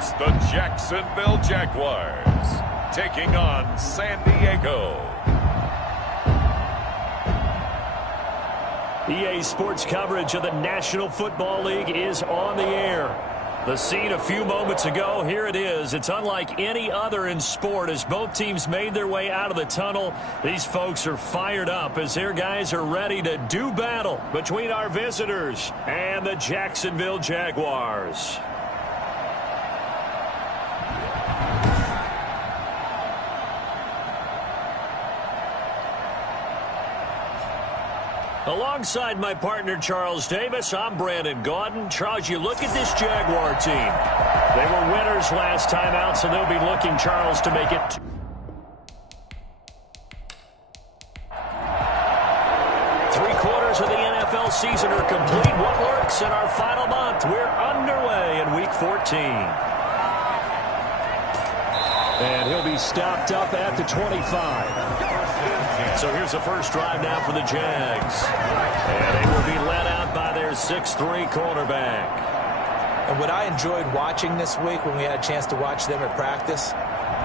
It's the Jacksonville Jaguars taking on San Diego. EA Sports coverage of the National Football League is on the air. The scene a few moments ago, here it is. It's unlike any other in sport as both teams made their way out of the tunnel. These folks are fired up as their guys are ready to do battle between our visitors and the Jacksonville Jaguars. Alongside my partner, Charles Davis, I'm Brandon Gaudin. Charles, you look at this Jaguar team. They were winners last time out, so they'll be looking, Charles, to make it. Three-quarters of the NFL season are complete. What works in our final month? We're underway in Week 14. And he'll be stopped up at the 25. So here's the first drive now for the Jags. And they will be led out by their 6'3" cornerback. And what I enjoyed watching this week when we had a chance to watch them at practice,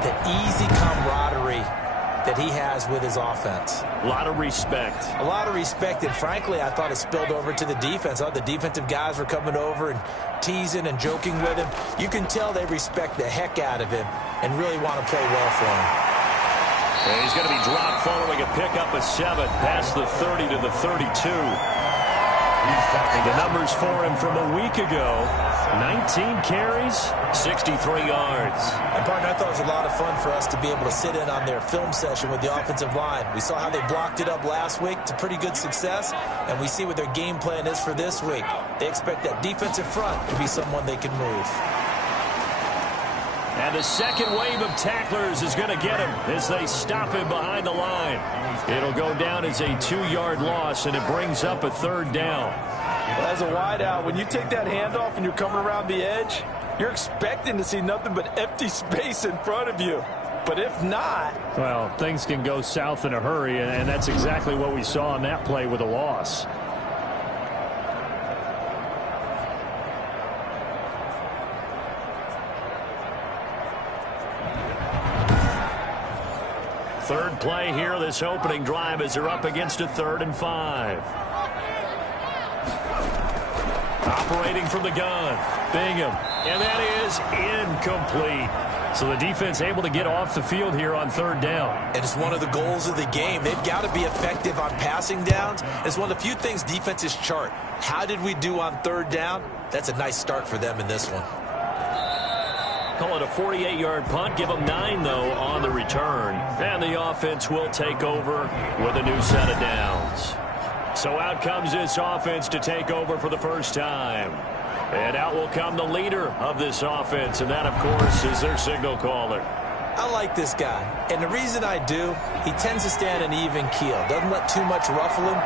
the easy camaraderie that he has with his offense. A lot of respect. A lot of respect, and frankly, I thought it spilled over to the defense. I thought the defensive guys were coming over and teasing and joking with him. You can tell they respect the heck out of him and really want to play well for him. And he's going to be dropped following a pickup of 7 past the 30 to the 32. The numbers for him from a week ago: 19 carries, 63 yards. And partner, I thought it was a lot of fun for us to be able to sit in on their film session with the offensive line. We saw how they blocked it up last week to pretty good success, and we see what their game plan is for this week. They expect that defensive front to be someone they can move. And the second wave of tacklers is going to get him as they stop him behind the line. It'll go down as a 2-yard loss, and it brings up a 3rd down. Well, as a wideout, when you take that handoff and you're coming around the edge, you're expecting to see nothing but empty space in front of you. But if not... well, things can go south in a hurry, and that's exactly what we saw on that play with a loss. Third play here, this opening drive, as they're up against a 3rd and 5. Operating from the gun, Bingham, and that is incomplete. So the defense able to get off the field here on 3rd down. And it's one of the goals of the game. They've got to be effective on passing downs. It's one of the few things defenses chart. How did we do on 3rd down? That's a nice start for them in this one. Call it a 48-yard punt. Give them 9, though, on the return. And the offense will take over with a new set of downs. So out comes this offense to take over for the first time. And out will come the leader of this offense, and that, of course, is their signal caller. I like this guy, and the reason I do, he tends to stand an even keel. Doesn't let too much ruffle him.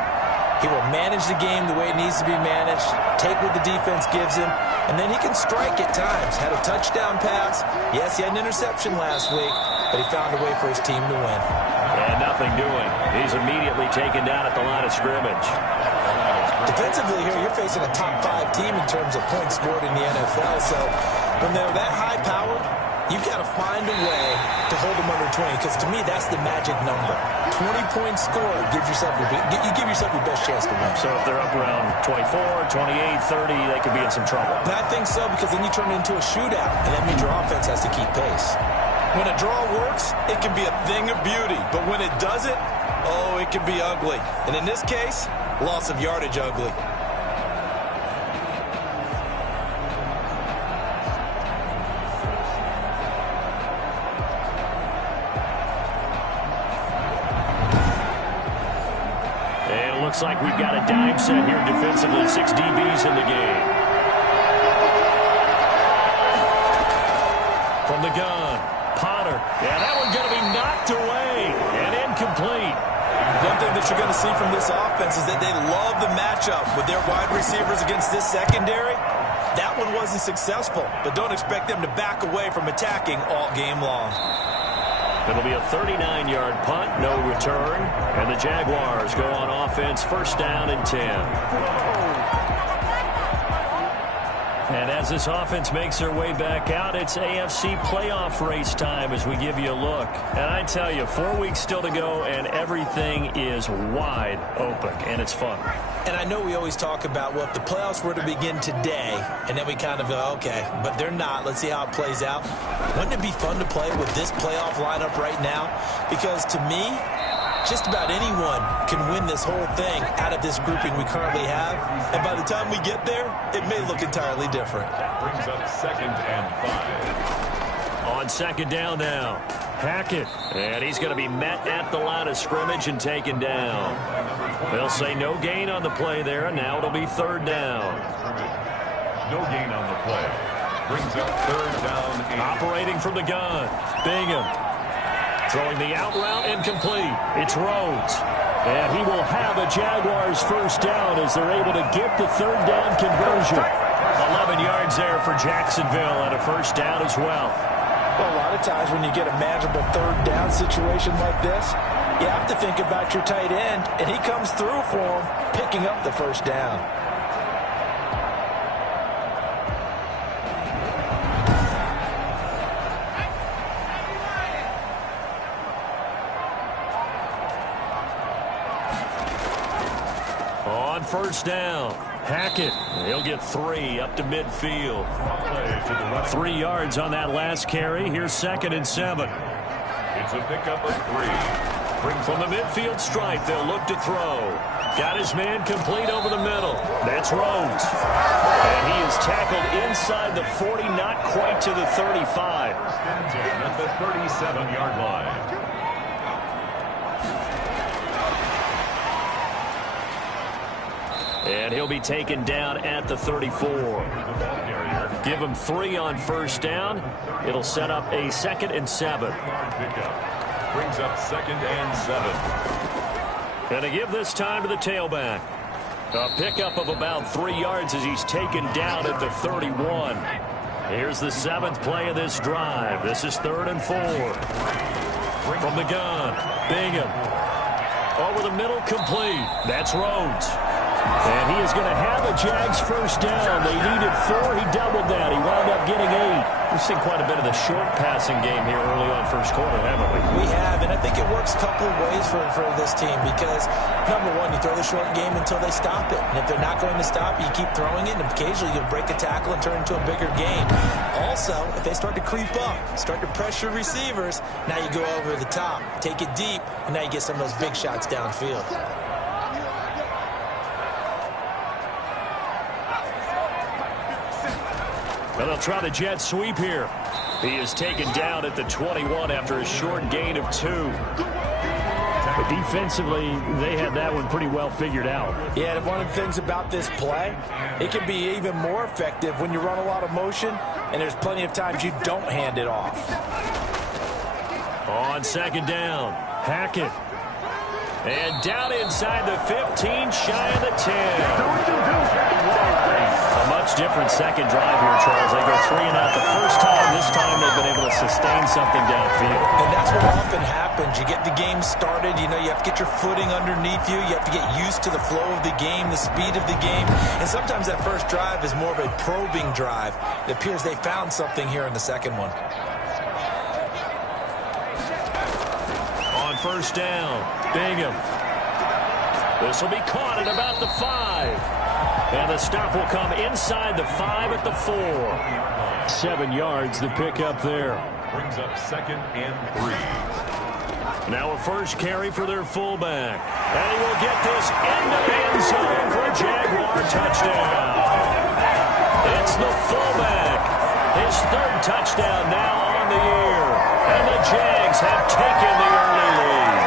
He will manage the game the way it needs to be managed, take what the defense gives him, and then he can strike at times. Had a touchdown pass. Yes, he had an interception last week, but he found a way for his team to win. And nothing doing. He's immediately taken down at the line of scrimmage. Defensively here, you're facing a top 5 team in terms of points scored in the NFL, so when they're that high-powered, you've got to find a way to hold them under 20, because to me, that's the magic number. 20 points scored, you give yourself your best chance to win. So if they're up around 24, 28, 30, they could be in some trouble. But I think so, because then you turn it into a shootout, and that means your offense has to keep pace. When a draw works, it can be a thing of beauty. But when it doesn't, oh, it can be ugly. And in this case, loss of yardage ugly. Looks like we've got a dime set here defensively. 6 DBs in the game. From the gun, Potter. Yeah, that one's going to be knocked away and incomplete. One thing that you're going to see from this offense is that they love the matchup with their wide receivers against this secondary. That one wasn't successful, but don't expect them to back away from attacking all game long. It'll be a 39-yard punt, no return, and the Jaguars go on offense, 1st down and 10. And as this offense makes their way back out, it's AFC playoff race time as we give you a look. And I tell you, 4 weeks still to go, and everything is wide open, and it's fun. And I know we always talk about, well, if the playoffs were to begin today, and then we kind of go, okay, but they're not. Let's see how it plays out. Wouldn't it be fun to play with this playoff lineup right now? Because to me, just about anyone can win this whole thing out of this grouping we currently have. And by the time we get there, it may look entirely different. That brings up 2nd and 5. On 2nd down now, Hackett. And he's going to be met at the line of scrimmage and taken down. They'll say no gain on the play there, and now it'll be 3rd down. No gain on the play. Brings up 3rd down. 8. Operating from the gun, Bingham. Throwing the out route incomplete. It's Rhodes. And he will have a Jaguars first down as they're able to get the 3rd down conversion. 11 yards there for Jacksonville and a first down as well. Well, a lot of times when you get a manageable 3rd down situation like this, you have to think about your tight end, and he comes through for him, picking up the first down. On 1st down, Hackett. He'll get 3 up to midfield. 3 yards on that last carry. Here's 2nd and 7. It's a pickup of 3. From the midfield stripe, they'll look to throw. Got his man complete over the middle. That's Rhodes. And he is tackled inside the 40, not quite to the 35. At the 37-yard line. And he'll be taken down at the 34. Give him 3 on 1st down. It'll set up a 2nd and 7. Brings up 2nd and 7. Going to give this time to the tailback. A pickup of about 3 yards as he's taken down at the 31. Here's the 7th play of this drive. This is 3rd and 4. From the gun, Bingham. Over the middle, complete. That's Rhodes. And he is going to have a Jags first down. They needed 4. He doubled that. He wound up getting 8. We've seen quite a bit of the short passing game here early on first quarter, haven't we? We have, and I think it works a couple of ways for this team because, number one, you throw the short game until they stop it. And if they're not going to stop it, you keep throwing it, and occasionally you'll break a tackle and turn it into a bigger game. Also, if they start to creep up, start to pressure receivers, now you go over the top, take it deep, and now you get some of those big shots downfield. Well, they'll try the jet sweep here. He is taken down at the 21 after a short gain of 2. But defensively, they had that one pretty well figured out. Yeah, and one of the things about this play, it can be even more effective when you run a lot of motion, and there's plenty of times you don't hand it off. On 2nd down, Hackett. And down inside the 15, shy of the 10. A much different second drive here, Charles. They go 3 and out the first time. This time they've been able to sustain something downfield. And that's what often happens. You get the game started. You know, you have to get your footing underneath you. You have to get used to the flow of the game, the speed of the game. And sometimes that first drive is more of a probing drive. It appears they found something here in the second one. On 1st down, Bingham. This will be caught at about the 5. And the stop will come inside the 5 at the 4. 7 yards, the pickup there. Brings up 2nd and 3. Now a first carry for their fullback. And he will get this into the end zone for a Jaguar touchdown. It's the fullback. His 3rd touchdown now on the year. And the Jags have taken the early lead.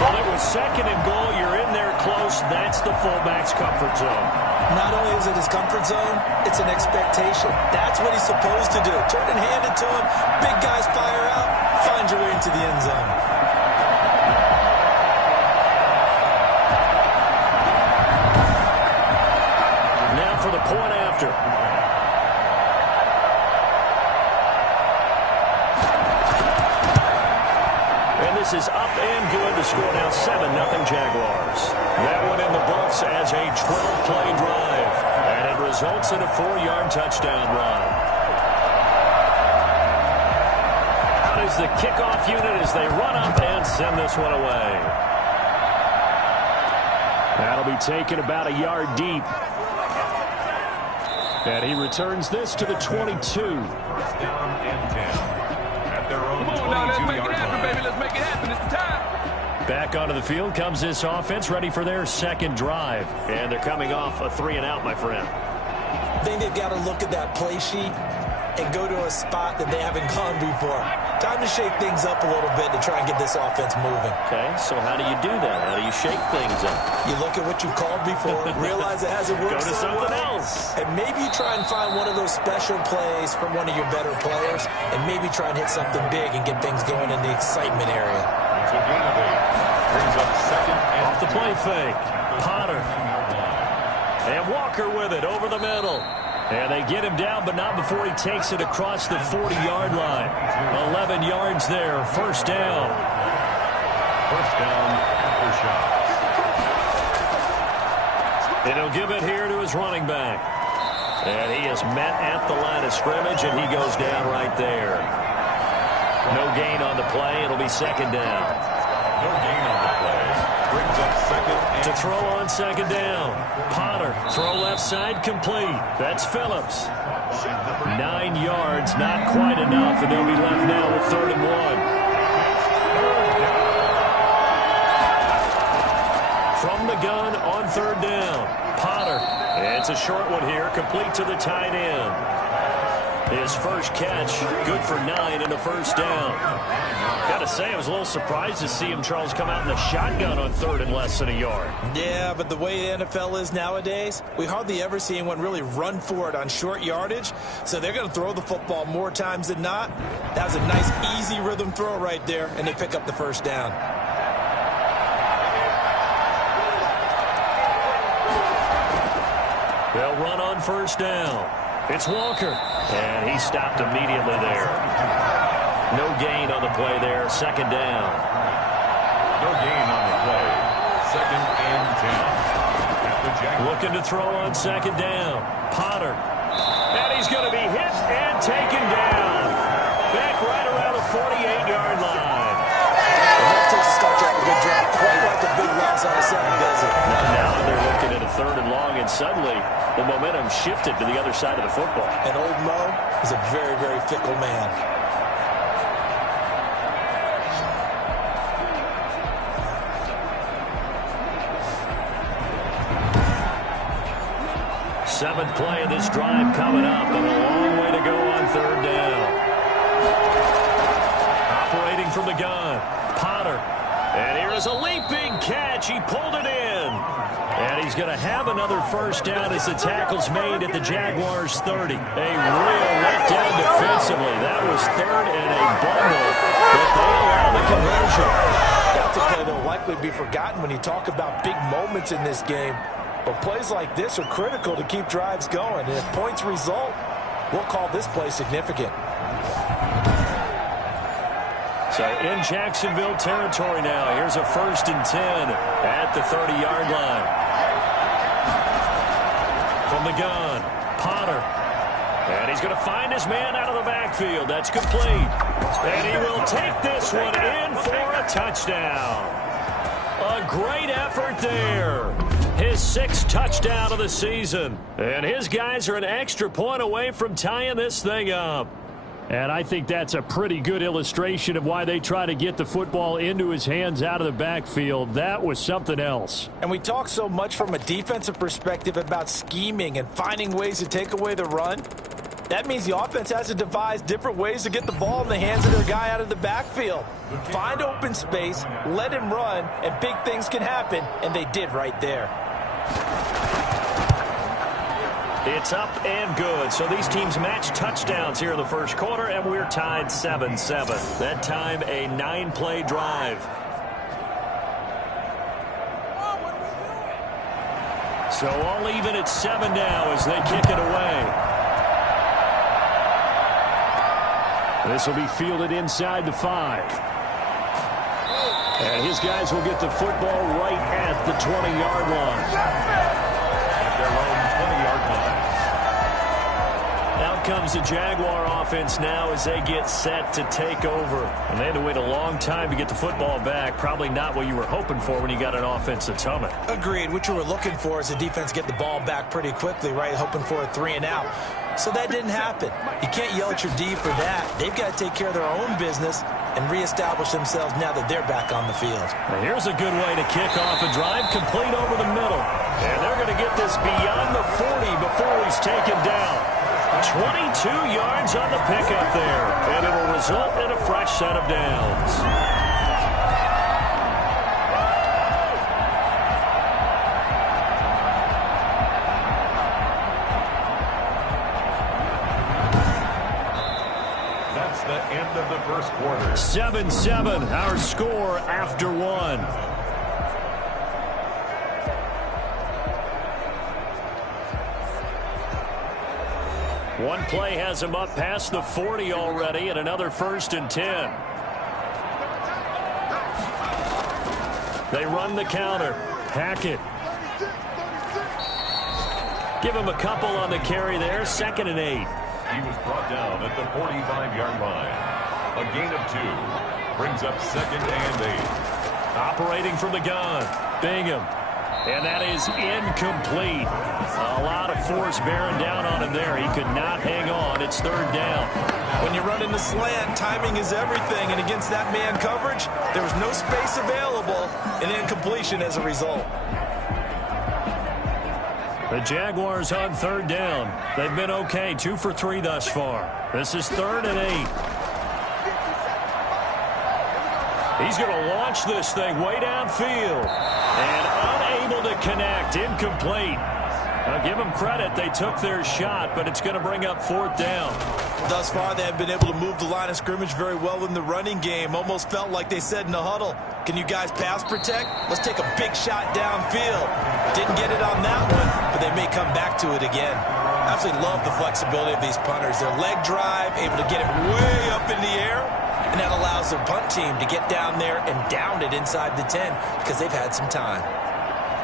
Well, it was 2nd and goal. You're in there close. That's the fullback's comfort zone. Not only is it his comfort zone, it's an expectation. That's what he's supposed to do. Turn and hand it to him. Big guys fire out. Find your way into the end zone. Now for the point after. This is up and good. The score now 7-0 Jaguars. That one in the books as a 12-play drive. And it results in a 4-yard touchdown run. Out is the kickoff unit as they run up and send this one away. That'll be taken about a yard deep. And he returns this to the 22. First down and 10. At their own 22-yard line. Baby. Let's make it happen. It's the time. Back onto the field comes this offense, ready for their second drive. And they're coming off a 3-and-out, my friend. I think they've got to look at that play sheet and go to a spot that they haven't gone before. Time to shake things up a little bit to try and get this offense moving. Okay, so how do you do that? How do you shake things up? You look at what you called before, realize it hasn't worked Go to so something well, else. and maybe you try and find one of those special plays from one of your better players, and maybe try and hit something big and get things going in the excitement area. It's a gain of 8. Brings up second and Off the play fake. Potter. And Walker with it over the middle. And they get him down, but not before he takes it across the 40-yard line. 11 yards there, first down. First down after shot. And he'll give it here to his running back. And he is met at the line of scrimmage, and he goes down right there. No gain on the play. It'll be second down. No gain on the play. Brings up second and To throw on second down. Potter, throw left side, complete. That's Phillips. 9 yards, not quite enough, and they'll be left now with 3rd and 1. From the gun on 3rd down. Potter. It's a short one here, complete to the tight end. His first catch, good for 9 and a first down. Got to say, I was a little surprised to see him, Charles, come out in the shotgun on 3rd and less than a yard. Yeah, but the way the NFL is nowadays, we hardly ever see anyone really run for it on short yardage, so they're going to throw the football more times than not. That was a nice, easy rhythm throw right there, and they pick up the first down. They'll run on first down. It's Walker, and he stopped immediately there. No gain on the play there, second down. no gain on the play. Second and 10. At the Jaguars. Looking to throw on second down. Potter. And he's going to be hit and taken down. Back right around the 48-yard line. And that takes a start off a good drive. Quite like a big loss on a second, does it? Now they're looking at a 3rd and long, and suddenly the momentum shifted to the other side of the football. And old Mo is a very, very fickle man. Seventh play of this drive coming up, and a long way to go on 3rd down. Operating from the gun, Potter. And here is a leaping catch. He pulled it in. And he's going to have another first down as the tackle's made at the Jaguars' 30. A real letdown defensively. That was 3rd and a bundle, but they allow the conversion. That's a play that will likely be forgotten when you talk about big moments in this game. But plays like this are critical to keep drives going. And if points result, we'll call this play significant. So in Jacksonville territory now. Here's a 1st and 10 at the 30-yard line. From the gun, Potter. And he's going to find his man out of the backfield. That's complete. And he will take this one in for a touchdown. A great effort there. His 6th touchdown of the season. And his guys are an extra point away from tying this thing up. And I think that's a pretty good illustration of why they try to get the football into his hands out of the backfield. That was something else. And we talk so much from a defensive perspective about scheming and finding ways to take away the run. That means the offense has to devise different ways to get the ball in the hands of their guy out of the backfield. Find open space, let him run, and big things can happen, and they did right there. It's up and good. So these teams match touchdowns here in the first quarter, and we're tied 7-7. That time, a 9-play drive. So all even at 7 now as they kick it away. This will be fielded inside the 5. And his guys will get the football right at the 20-yard line. At their own 20-yard line. comes the Jaguar offense now as they get set to take over. And they had to wait a long time to get the football back. Probably not what you were hoping for when you got an offense that's humming. Agreed. What you were looking for is the defense get the ball back pretty quickly, right? Hoping for a 3-and-out. So that didn't happen. You can't yell at your D for that. They've got to take care of their own business and reestablish themselves now that they're back on the field. Now here's a good way to kick off a drive, complete over the middle. And they're going to get this beyond the 40 before he's taken down. 22 yards on the pickup there. And it'll result in a fresh set of downs. That's the end of the first quarter. 7-7, our score after one. One play has him up past the 40 already, and another 1st and 10. They run the counter. Hackett. Give him a couple on the carry there. 2nd and 8. He was brought down at the 45-yard line. A gain of 2. Brings up 2nd and 8. Operating from the gun. Bingham. And that is incomplete. A lot of force bearing down on him there. He could not hang on. It's 3rd down. When you run in the slant, timing is everything. And against that man coverage, there was no space available. And incompletion as a result. The Jaguars on 3rd down. They've been okay. 2 for 3 thus far. This is 3rd and 8. He's going to launch this thing way downfield. And unable to connect. Incomplete. Now give them credit. They took their shot, but it's going to bring up 4th down. Thus far, they have been able to move the line of scrimmage very well in the running game. Almost felt like they said in the huddle, can you guys pass protect? Let's take a big shot downfield. Didn't get it on that one, but they may come back to it again. Absolutely love the flexibility of these punters. Their leg drive, able to get it way up in the air, and that allows their punt team to get down there and down it inside the 10 because they've had some time.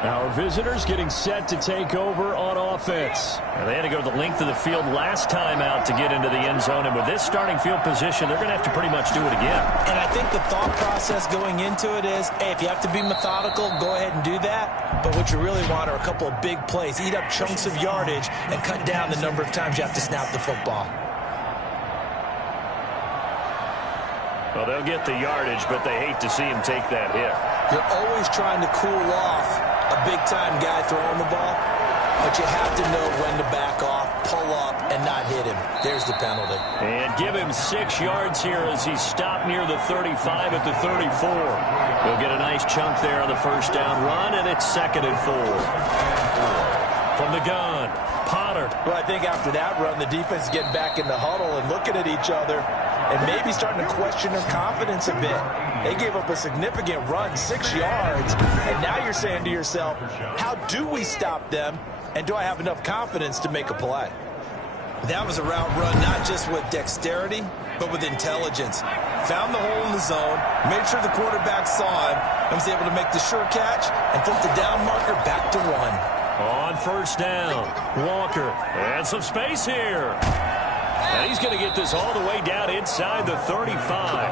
Our visitors getting set to take over on offense. Now, they had to go the length of the field last time out to get into the end zone, and with this starting field position, they're going to have to pretty much do it again. And I think the thought process going into it is, hey, if you have to be methodical, go ahead and do that. But what you really want are a couple of big plays. Eat up chunks of yardage and cut down the number of times you have to snap the football. Well, they'll get the yardage, but they hate to see him take that hit. You're always trying to cool off a big-time guy throwing the ball, but you have to know when to back off, pull up, and not hit him. There's the penalty. And give him 6 yards here as he stopped near the 35 at the 34. He'll get a nice chunk there on the 1st down run, and it's 2nd and 4. From the gun, Potter. Well, I think after that run, the defense is getting back in the huddle and looking at each other and maybe starting to question their confidence a bit. They gave up a significant run, 6 yards, and now you're saying to yourself, how do we stop them, and do I have enough confidence to make a play? That was a route run not just with dexterity, but with intelligence. Found the hole in the zone, made sure the quarterback saw him, and was able to make the sure catch and flip the down marker back to 1. On 1st down, Walker. And some space here. And he's going to get this all the way down inside the 35.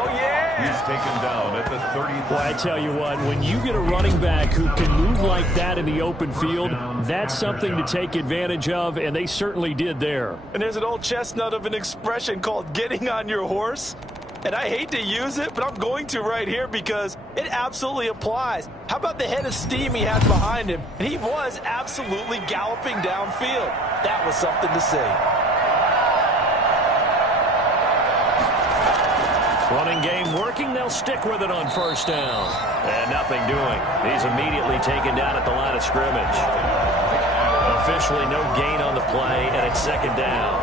Oh, yeah! He's taken down at the 30. Well, I tell you what, when you get a running back who can move like that in the open field, that's something to take advantage of, and they certainly did there. And there's an old chestnut of an expression called getting on your horse. And I hate to use it, but I'm going to right here because it absolutely applies. How about the head of steam he had behind him? And he was absolutely galloping downfield. That was something to see. Running game working. They'll stick with it on 1st down. And nothing doing. He's immediately taken down at the line of scrimmage. Officially no gain on the play, and it's 2nd down.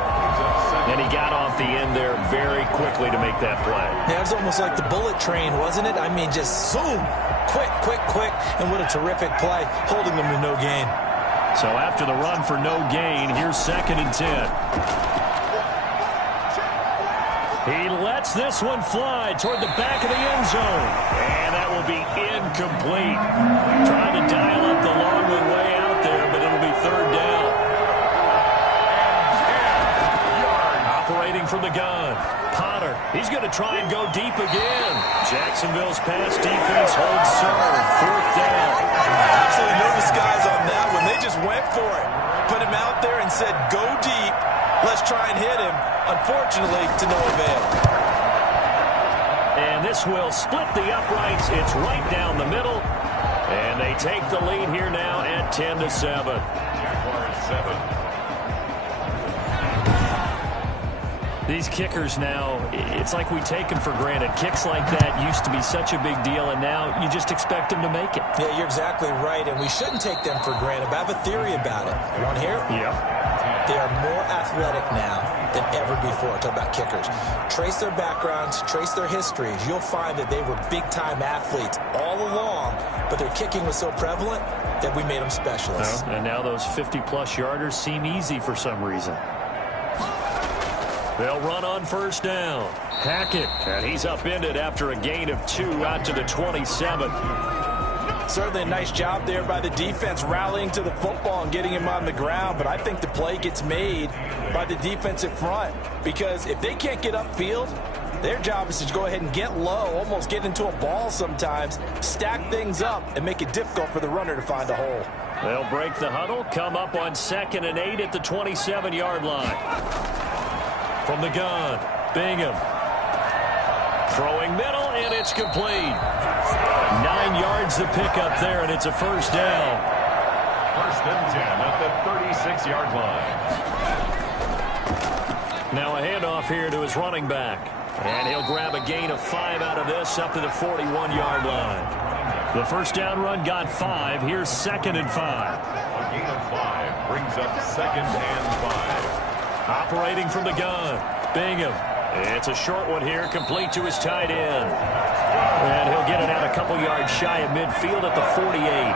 And he got off the end there very quickly to make that play. Yeah, it was almost like the bullet train, wasn't it? I mean, just zoom, quick, and what a terrific play, holding them to no gain. So after the run for no gain, here's 2nd and 10. He lets this one fly toward the back of the end zone. And that will be incomplete. Trying to dial up the long one way out there, but it'll be 3rd down. gun. Potter, he's going to try and go deep again. Jacksonville's pass defense holds serve. 4th down. Absolutely no disguise on that one. They just went for it. Put him out there and said, go deep. Let's try and hit him. Unfortunately, to no avail. And this will split the uprights. It's right down the middle. And they take the lead here now at 10-7. Jaguars 7. These kickers now, it's like we take them for granted. Kicks like that used to be such a big deal, and now you just expect them to make it. Yeah, you're exactly right, and we shouldn't take them for granted. But I have a theory about it. You want to hear it? Yeah. They are more athletic now than ever before. Talk about kickers. Trace their backgrounds, trace their histories. You'll find that they were big-time athletes all along, but their kicking was so prevalent that we made them specialists. And now those 50-plus yarders seem easy for some reason. They'll run on 1st down. Hackett, and he's upended after a gain of 2 out to the 27. Certainly a nice job there by the defense rallying to the football and getting him on the ground, but I think the play gets made by the defensive front because if they can't get upfield, their job is to go ahead and get low, almost get into a ball sometimes, stack things up, and make it difficult for the runner to find a hole. They'll break the huddle, come up on 2nd and 8 at the 27-yard line. From the gun, Bingham. Throwing middle, and it's complete. 9 yards to pick up there, and it's a 1st down. 1st and 10 at the 36-yard line. Now a handoff here to his running back. And he'll grab a gain of 5 out of this up to the 41-yard line. The 1st down run got 5. Here's 2nd and 5. A gain of 5 brings up 2nd and 5. Operating from the gun, Bingham. It's a short one here, complete to his tight end. And he'll get it out a couple yards shy of midfield at the 48.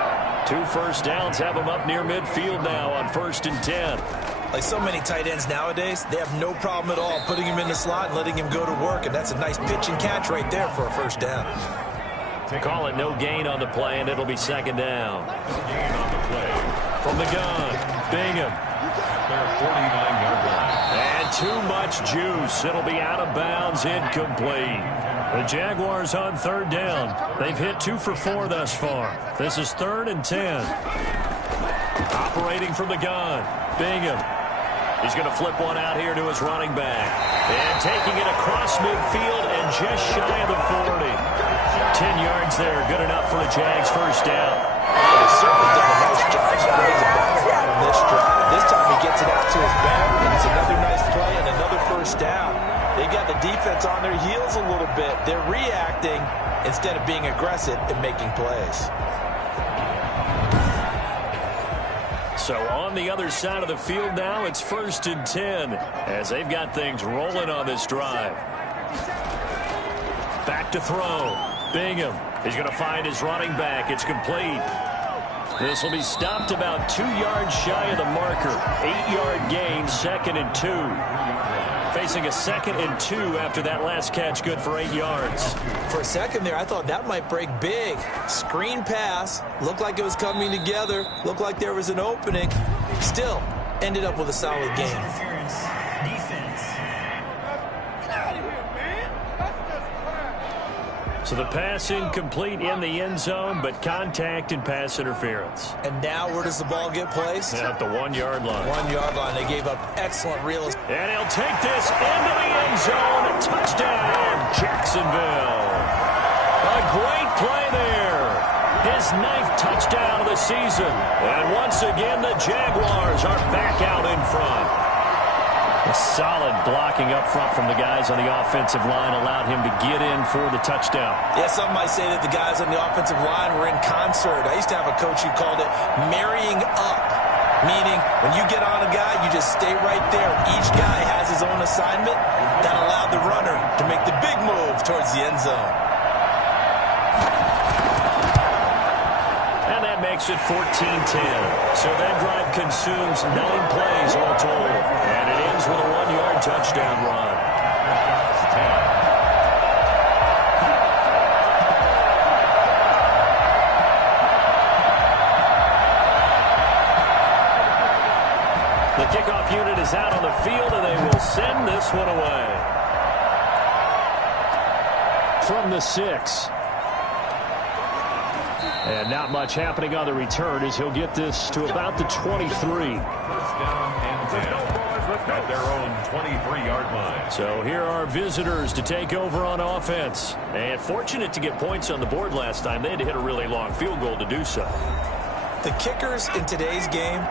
2 first downs have him up near midfield now on 1st and 10. Like so many tight ends nowadays, they have no problem at all putting him in the slot and letting him go to work, and that's a nice pitch and catch right there for a 1st down. Call it no gain on the play, and it'll be 2nd down. Gain on the play. From the gun, Bingham. Their 49-yard line. And too much juice. It'll be out of bounds, incomplete. The Jaguars on 3rd down. They've hit 2 for 4 thus far. This is 3rd and 10. Operating from the gun, Bingham. He's going to flip one out here to his running back. And taking it across midfield and just shy of the 40. 10 yards there, good enough for the Jags' 1st down. He's certainly done a nice job spreading the ball out on this drive. This time he gets it out to his back, and it's another nice play and another 1st down. They got the defense on their heels a little bit. They're reacting instead of being aggressive and making plays. So on the other side of the field now, it's 1st and 10 as they've got things rolling on this drive. Back to throw. Bingham. He's going to find his running back. It's complete. This will be stopped about 2 yards shy of the marker. 8-yard gain, 2nd and 2. Facing a 2nd and 2 after that last catch, good for 8 yards. For a second there, I thought that might break big. Screen pass. Looked like it was coming together. Looked like there was an opening. Still, ended up with a solid game. So the pass incomplete in the end zone, but contact and pass interference. And now where does the ball get placed? At the 1-yard line. 1-yard line. They gave up excellent real estate. And he'll take this into the end zone. Touchdown, Jacksonville. A great play there. His 9th touchdown of the season. And once again, the Jaguars are back out in front. A solid blocking up front from the guys on the offensive line allowed him to get in for the touchdown. Yeah, some might say that the guys on the offensive line were in concert. I used to have a coach who called it marrying up, meaning when you get on a guy, you just stay right there. Each guy has his own assignment that allowed the runner to make the big move towards the end zone. And that makes it 14-10. So that drive consumes 9 plays all told. And it ends with a 1-yard touchdown run. The kickoff unit is out on the field, and they will send this one away. From the 6. And not much happening on the return as he'll get this to about the 23. First down and 10 at their own 23-yard line. So here are visitors to take over on offense. And fortunate to get points on the board last time. They had to hit a really long field goal to do so. The kickers in today's game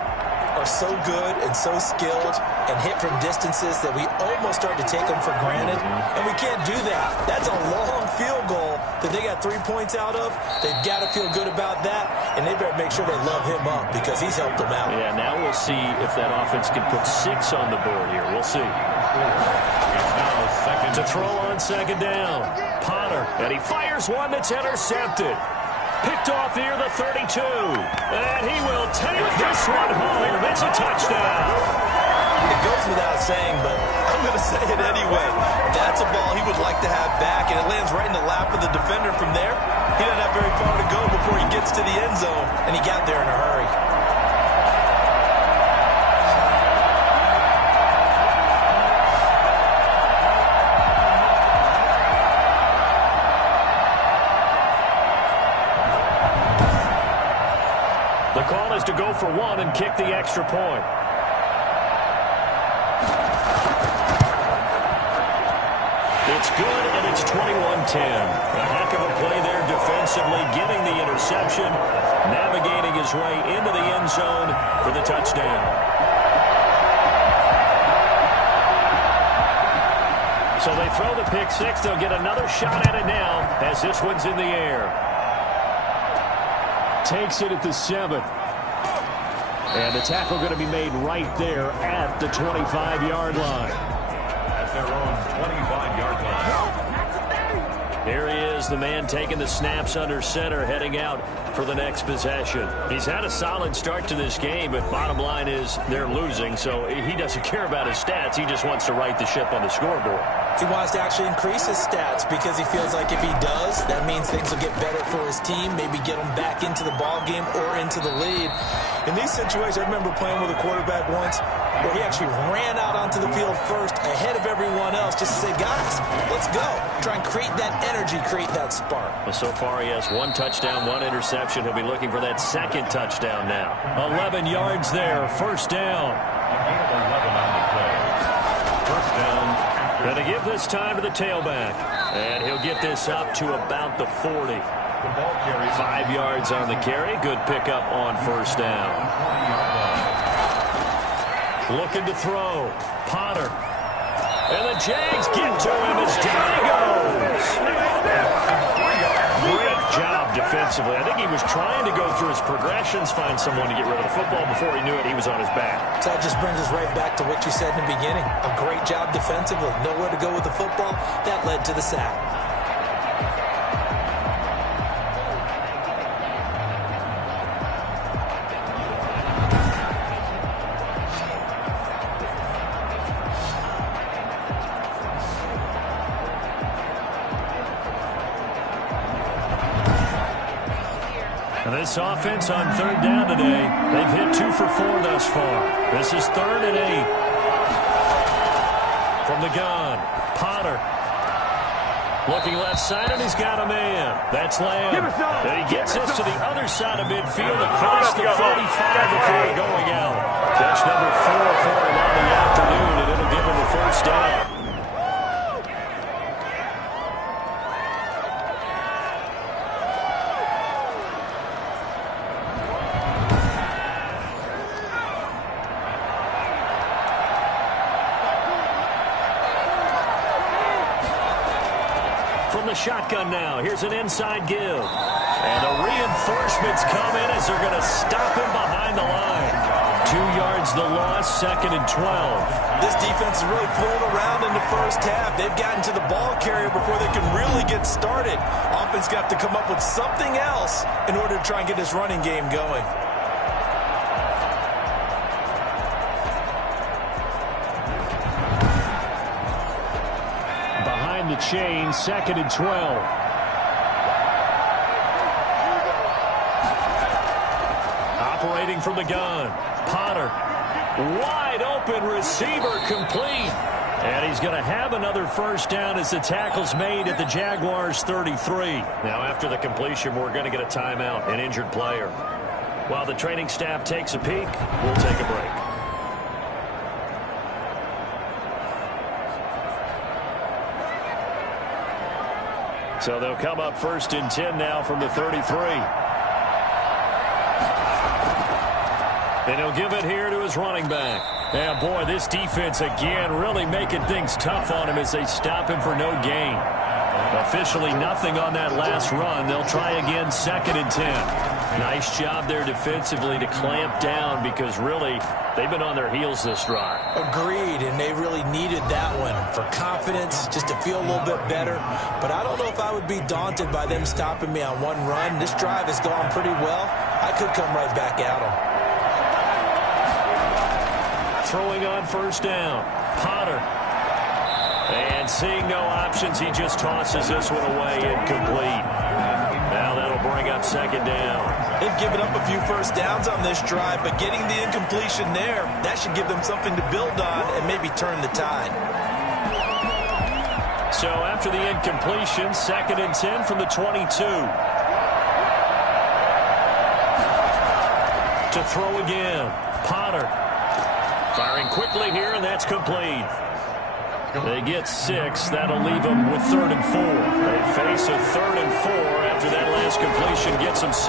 are so good and so skilled and hit from distances that we almost start to take them for granted. And we can't do that. That's a long field goal that they got 3 points out of. They've got to feel good about that, and they better make sure they love him up because he's helped them out. Yeah, now we'll see if that offense can put 6 on the board here. We'll see. It's now second To throw on second down. Potter, and he fires one that's intercepted. Picked off here, the 32. And he will take this one home. It's a touchdown. It goes without saying, but I'm going to say it anyway. That's a ball he would like to have back, and it lands right in the lap of the defender from there. He doesn't have very far to go before he gets to the end zone, and he got there in a hurry. The call is to go for 1 and kick the extra point. It's good, and it's 21-10. A heck of a play there defensively, getting the interception, navigating his way into the end zone for the touchdown. So they throw the pick 6. They'll get another shot at it now as this one's in the air. Takes it at the 7. And the tackle going to be made right there at the 25-yard line. At their own 25-yard line. Here he is, the man taking the snaps under center, heading out for the next possession. He's had a solid start to this game, but bottom line is they're losing, so he doesn't care about his stats. He just wants to right the ship on the scoreboard. He wants to actually increase his stats because he feels like if he does, that means things will get better for his team, maybe get him back into the ball game or into the lead. In these situations, I remember playing with a quarterback once where he actually ran out onto the field first ahead of everyone else just to say, guys, let's go. Try and create that energy, create that spark. Well, so far he has 1 touchdown, 1 interception. He'll be looking for that second touchdown now. 11 yards there, first down. A gain of 11 on the play. First down. Going to give this time to the tailback. And he'll get this up to about the 40. The ball carries 5 yards on the carry. Good pickup on first down. 20-yard line. Looking to throw. Potter. And the Jags get to him as down he goes. Great job defensively. I think he was trying to go through his progressions, find someone to get rid of the football. Before he knew it, he was on his back. So that just brings us right back to what you said in the beginning. A great job defensively. Nowhere to go with the football. That led to the sack. This offense on third down today, they've hit 2 for 4 thus far. This is 3rd and 8. From the gun, Potter. Looking left side, and he's got a man. That's Lamb. And he gets this to the other side of midfield across the 45 before going out. Catch number 4 for him on the afternoon, and it'll give him the first down. Shotgun now. Here's an inside give. And the reinforcements come in as they're going to stop him behind the line. 2 yards the loss, 2nd and 12. This defense is really fooling around in the first half. They've gotten to the ball carrier before they can really get started. Offense got to come up with something else in order to try and get this running game going. The chain, 2nd and 12. Operating from the gun, Potter. Wide open receiver complete. And he's going to have another first down as the tackle's made at the Jaguars' 33. Now, after the completion, we're going to get a timeout, an injured player. While the training staff takes a peek, we'll take a break. So they'll come up 1st and 10 now from the 33. And he'll give it here to his running back. Yeah, boy, this defense again really making things tough on him as they stop him for no gain. Officially nothing on that last run. They'll try again 2nd and 10. Nice job there defensively to clamp down because really they've been on their heels this drive. Agreed, and they really needed that one for confidence, just to feel a little bit better. But I don't know if I would be daunted by them stopping me on one run. This drive has gone pretty well. I could come right back at them. Throwing on 1st down. Potter. And seeing no options, he just tosses this one away, incomplete. Now that'll bring up 2nd down. They've given up a few first downs on this drive, but getting the incompletion there, that should give them something to build on and maybe turn the tide. So after the incompletion, 2nd and 10 from the 22. To throw again. Potter. Firing quickly here, and that's complete. They get 6. That'll leave them with 3rd and 4. They face a 3rd and 4 after that last completion gets them 6.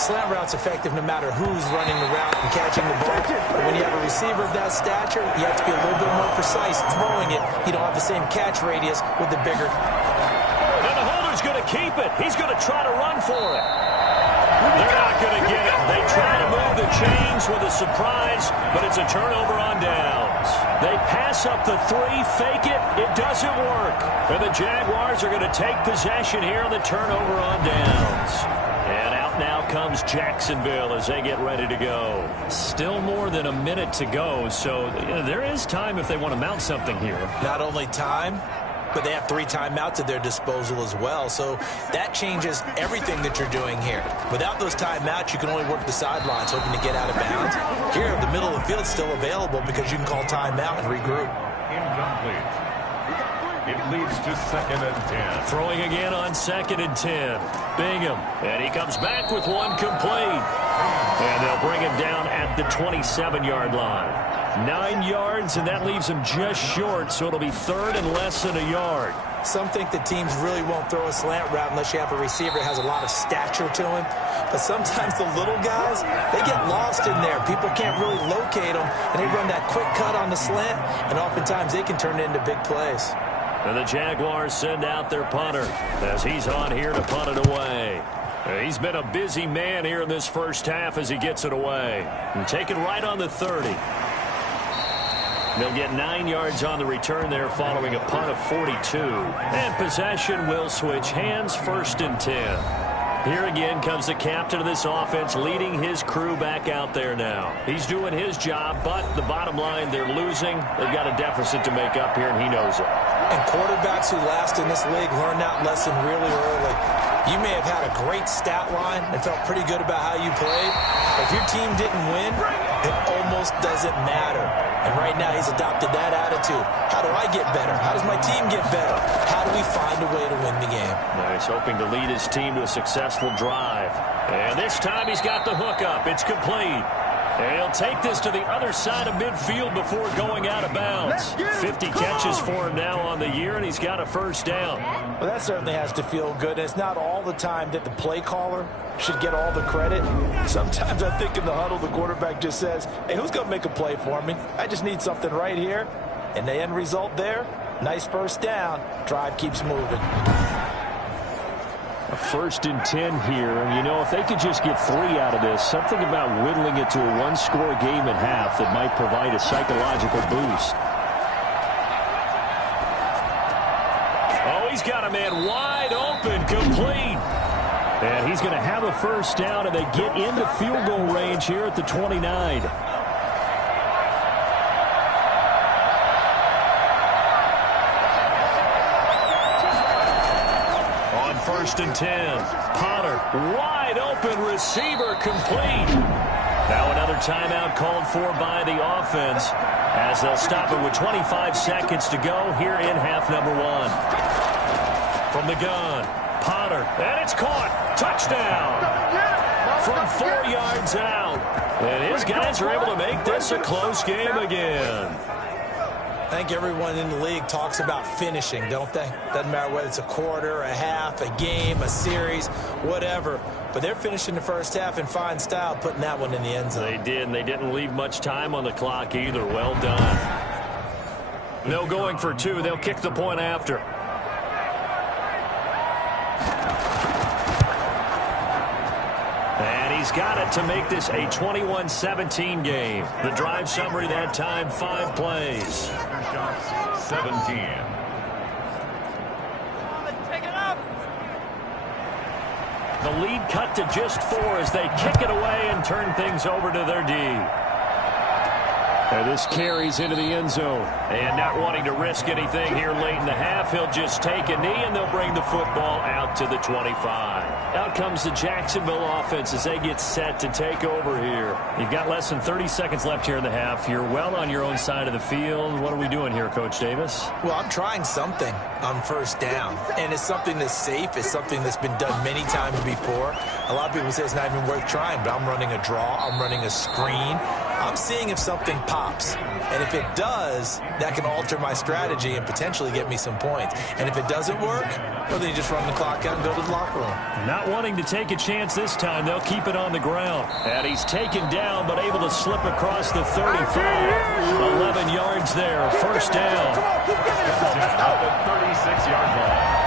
Slant route's effective no matter who's running the route and catching the ball. But when you have a receiver of that stature, you have to be a little bit more precise throwing it. You don't have the same catch radius with the bigger. And the holder's going to keep it. He's going to try to run for it. They're not going to get it. They try to move the chains with a surprise, but it's a turnover on downs. They pass up the 3, fake it. It doesn't work. And the Jaguars are going to take possession here on the turnover on downs. And out now comes Jacksonville as they get ready to go. Still more than a minute to go, so there is time if they want to mount something here. Not only time, but they have 3 timeouts at their disposal as well. So that changes everything that you're doing here. Without those timeouts, you can only work the sidelines, hoping to get out of bounds. Here, the middle of the field's still available because you can call timeout and regroup. Incomplete. It leads to 2nd and 10. Throwing again on 2nd and 10. Bingham. And he comes back with one complete. And they'll bring him down at the 27-yard line. 9 yards, and that leaves him just short, so it'll be 3rd and less than a yard. Some think that teams really won't throw a slant route unless you have a receiver that has a lot of stature to him. But sometimes the little guys, they get lost in there. People can't really locate them, and they run that quick cut on the slant, and oftentimes they can turn it into big plays. And the Jaguars send out their punter as he's on here to punt it away. He's been a busy man here in this first half as he gets it away. And taken right on the 30. They'll get 9 yards on the return there following a punt of 42. And possession will switch hands, 1st and 10. Here again comes the captain of this offense leading his crew back out there now. He's doing his job, but the bottom line, they're losing. They've got a deficit to make up here, and he knows it. And quarterbacks who last in this league learn that lesson really early. You may have had a great stat line and felt pretty good about how you played. If your team didn't win, it almost doesn't matter. And right now he's adopted that attitude. How do I get better? How does my team get better? How do we find a way to win the game? Now he's hoping to lead his team to a successful drive. And this time he's got the hook up. It's complete. And he'll take this to the other side of midfield before going out of bounds. 50 catches for him now on the year, and he's got a first down. Well, that certainly has to feel good. It's not all the time that the play caller should get all the credit. Sometimes I think in the huddle, the quarterback just says, hey, who's going to make a play for me? I just need something right here. And the end result there, nice first down. Drive keeps moving. A 1st and 10 here, and you know, if they could just get 3 out of this, something about whittling it to a 1-score game at half that might provide a psychological boost. Oh, he's got a man wide open, complete. And he's going to have a first down, and they get into field goal range here at the 29. On 1st and 10, Potter, wide open receiver, complete. Now another timeout called for by the offense as they'll stop it with 25 seconds to go here in half number 1. From the gun, Potter, and it's caught. Touchdown from 4 yards out. And his guys are able to make this a close game again. I think everyone in the league talks about finishing, don't they? Doesn't matter whether it's a quarter, a half, a game, a series, whatever. But they're finishing the first half in fine style, putting that one in the end zone. They did, and they didn't leave much time on the clock either. Well done. No going for 2. They'll kick the point after. And he's got it to make this a 21-17 game. The drive summary that time, 5 plays. 17. The lead cut to just 4 as they kick it away and turn things over to their D. And this carries into the end zone. And not wanting to risk anything here late in the half, he'll just take a knee and they'll bring the football out to the 25. Out comes the Jacksonville offense as they get set to take over here. You've got less than 30 seconds left here in the half. You're well on your own side of the field. What are we doing here, Coach Davis? Well, I'm trying something on first down, and it's something that's safe. It's something that's been done many times before. A lot of people say it's not even worth trying, but I'm running a draw. I'm running a screen. I'm seeing if something pops. And if it does, that can alter my strategy and potentially get me some points. And if it doesn't work, well, then you just run the clock out and go to the locker room. Not wanting to take a chance this time, they'll keep it on the ground. And he's taken down, but able to slip across the 35. 11 yards there, first down. At the 36-yard line.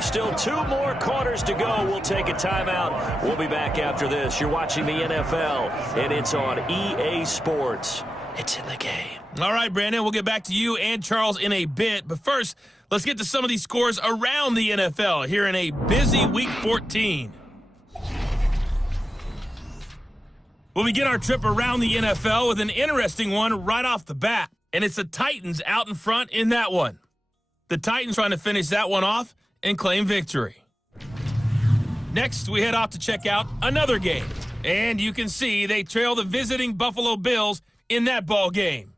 Still 2 more quarters to go. We'll take a timeout. We'll be back after this. You're watching the NFL, and it's on EA Sports. It's in the game. All right, Brandon, we'll get back to you and Charles in a bit. But first, let's get to some of these scores around the NFL here in a busy Week 14. We'll begin our trip around the NFL with an interesting one right off the bat. And it's the Titans out in front in that one. The Titans trying to finish that one off and claim victory. Next, we head off to check out another game. And you can see they trail the visiting Buffalo Bills in that ball game.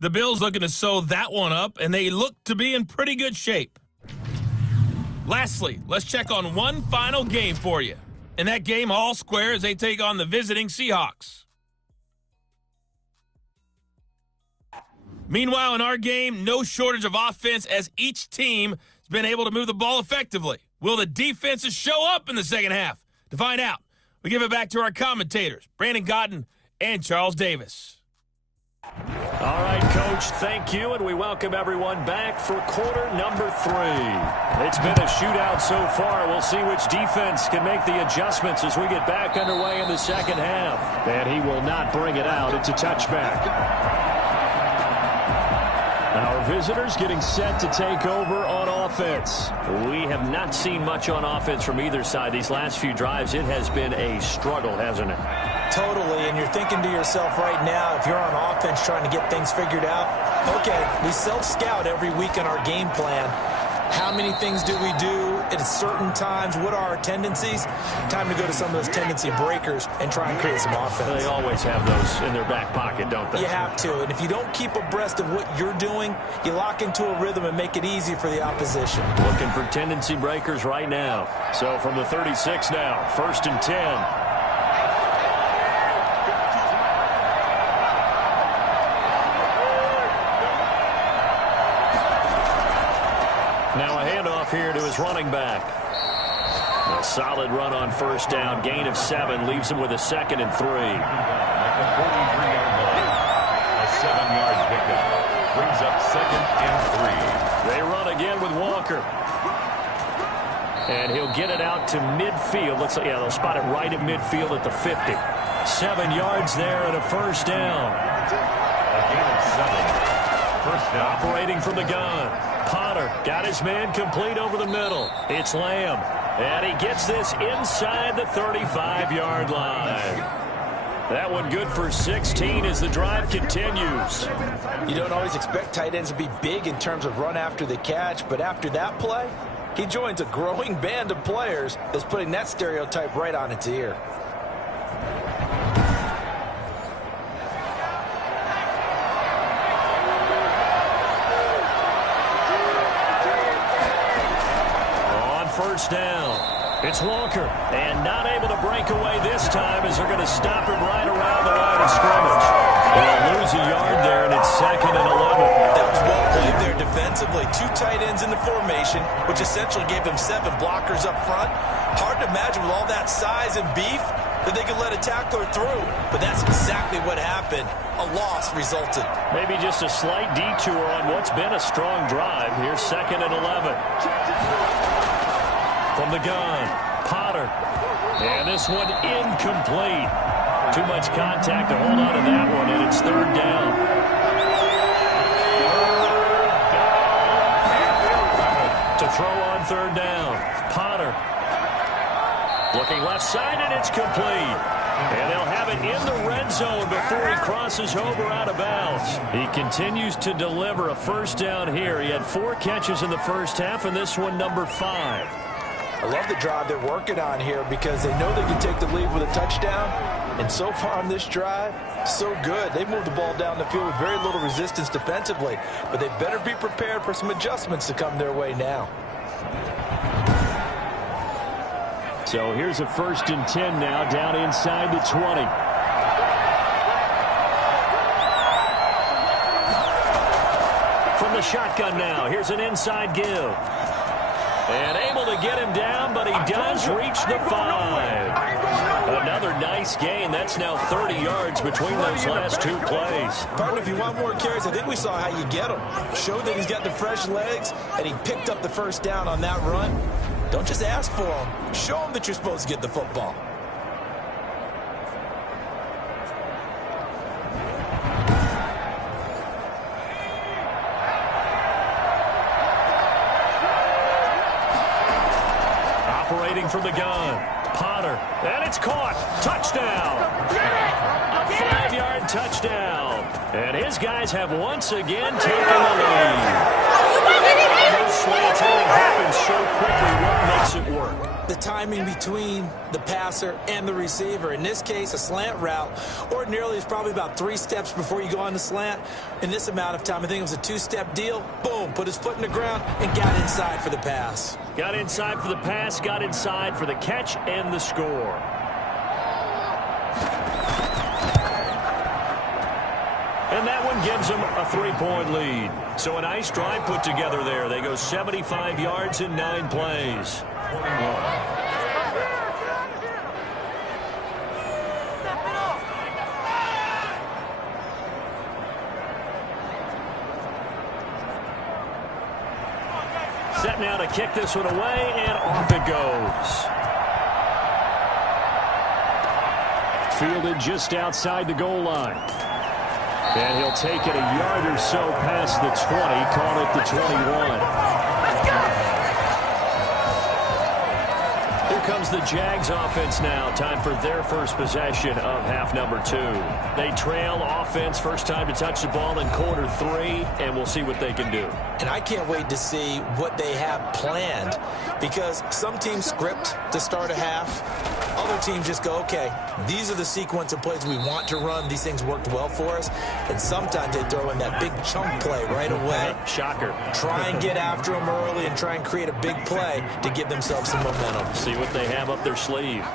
The Bills looking to sew that one up, and they look to be in pretty good shape. Lastly, let's check on one final game for you. And that game all square as they take on the visiting Seahawks. Meanwhile, in our game, no shortage of offense as each team has been able to move the ball effectively. Will the defenses show up in the second half? To find out, we give it back to our commentators, Brandon Godden and Charles Davis. All right, Coach, thank you, and we welcome everyone back for quarter number 3. It's been a shootout so far. We'll see which defense can make the adjustments as we get back underway in the second half. And he will not bring it out. It's a touchback. Our visitors getting set to take over on offense. We have not seen much on offense from either side these last few drives. It has been a struggle, hasn't it? Totally, and you're thinking to yourself right now, if you're on offense trying to get things figured out, okay, we self-scout every week in our game plan. How many things do we do at certain times? What are our tendencies? Time to go to some of those tendency breakers and try and create some offense. They always have those in their back pocket, don't they? You have to, and if you don't keep abreast of what you're doing, you lock into a rhythm and make it easy for the opposition. Looking for tendency breakers right now. So from the 36 now, 1st and 10. Now a handoff here to his running back. A solid run on first down. Gain of 7 leaves him with a 2nd and 3. At the 43-yard line. A 7-yard pickup. Brings up 2nd and 3. They run again with Walker. And he'll get it out to midfield. Looks like, yeah, they'll spot it right at midfield at the 50. 7 yards there and a first down. A gain of 7. First down. Operating from the gun. Potter got his man complete over the middle. It's Lamb. And he gets this inside the 35-yard line. That one good for 16 as the drive continues. You don't always expect tight ends to be big in terms of run after the catch, but after that play, he joins a growing band of players that's putting that stereotype right on its ear. On first down, it's Walker, and not able to break away this time as they're going to stop him right around the line of scrimmage. They'll lose a yard there, and it's 2nd and 11. That was well played there defensively. 2 tight ends in the formation, which essentially gave them 7 blockers up front. Hard to imagine with all that size and beef that they could let a tackler through. But that's exactly what happened. A loss resulted. Maybe just a slight detour on what's been a strong drive. Here's 2nd and 11. From the gun, Potter. And this one incomplete. Too much contact to hold on to that one, and it's 3rd down. To throw on 3rd down, Potter. Looking left side, and it's complete. And they'll have it in the red zone before he crosses over out of bounds. He continues to deliver a first down here. He had 4 catches in the first half, and this one number 5. I love the drive they're working on here because they know they can take the lead with a touchdown. And so far on this drive, so good. They've moved the ball down the field with very little resistance defensively. But they better be prepared for some adjustments to come their way now. So here's a 1st and 10 now, down inside the 20. From the shotgun now, here's an inside give. And able to get him down, but he does reach the 5. Another nice gain. That's now 30 yards between those last 2 plays. Partner, if you want more carries, I think we saw how you get him. Showed that he's got the fresh legs, and he picked up the first down on that run. Don't just ask for him. Show him that you're supposed to get the football. Operating from the gun, Potter, and it's caught. Touchdown. A 5-yard touchdown. And his guys have once again taken the lead. Those slants only happen so quickly. What makes it work? The timing between the passer and the receiver. In this case, a slant route ordinarily is probably about 3 steps before you go on the slant. In this amount of time, I think it was a 2-step deal. Boom, put his foot in the ground and got inside for the pass. Got inside for the pass, got inside for the catch and the score. And that one gives them a 3-point lead. So a nice drive put together there. They go 75 yards in 9 plays. 21. Set now to kick this one away, and off it goes. Fielded just outside the goal line. And he'll take it a yard or so past the 20, call it the 21. Here comes the Jags offense now. Time for their first possession of half number 2. They trail offense, first time to touch the ball in quarter 3, and we'll see what they can do. And I can't wait to see what they have planned, because some teams script to start a half. Other teams just go, okay, these are the sequence of plays we want to run. These things worked well for us. And sometimes they throw in that big chunk play right away. Shocker. Try and get after them early and try and create a big play to give themselves some momentum. See what they have up their sleeve.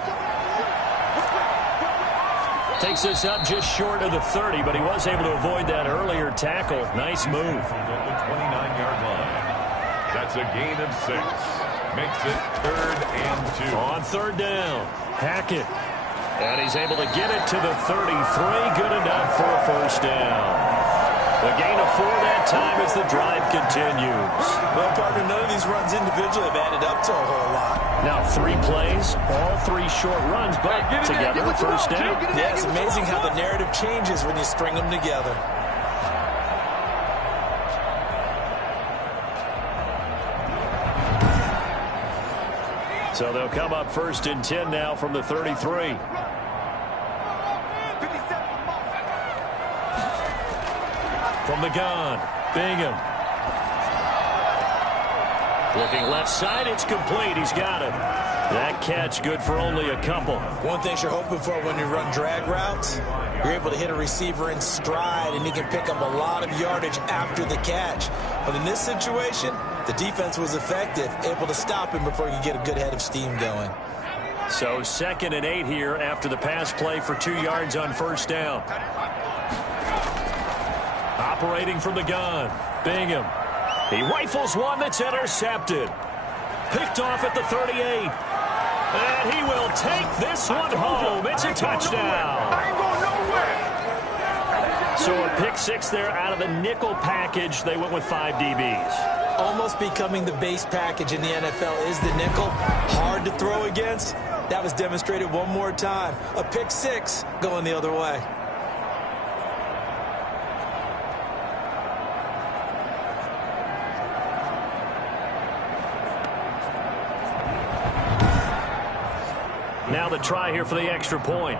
Takes this up just short of the 30, but he was able to avoid that earlier tackle. Nice move. From the 29-yard line. That's a gain of 6. Makes it 3rd and 2. On 3rd down, Hackett. And he's able to get it to the 33. Good enough for a first down. A gain of 4 that time as the drive continues. Well, partner, none of these runs individually have added up to a whole lot. Now 3 plays, all 3 short runs, but together, first down. Yeah, it's amazing how the narrative changes when you string them together. So they'll come up 1st and 10 now from the 33. From the gun, Bingham. Looking left side, it's complete. He's got it. That catch good for only a couple. One thing you're hoping for when you run drag routes, you're able to hit a receiver in stride, and he can pick up a lot of yardage after the catch. But in this situation, the defense was effective, able to stop him before he could get a good head of steam going. So 2nd and 8 here after the pass play for 2 yards on 1st down. Operating from the gun, Bingham. He rifles one that's intercepted. Picked off at the 38. And he will take this one home. It's a touchdown. So a pick 6 there out of the nickel package. They went with 5 DBs. Almost becoming the base package in the NFL is the nickel. Hard to throw against. That was demonstrated one more time. A pick 6 going the other way. Now the try here for the extra point.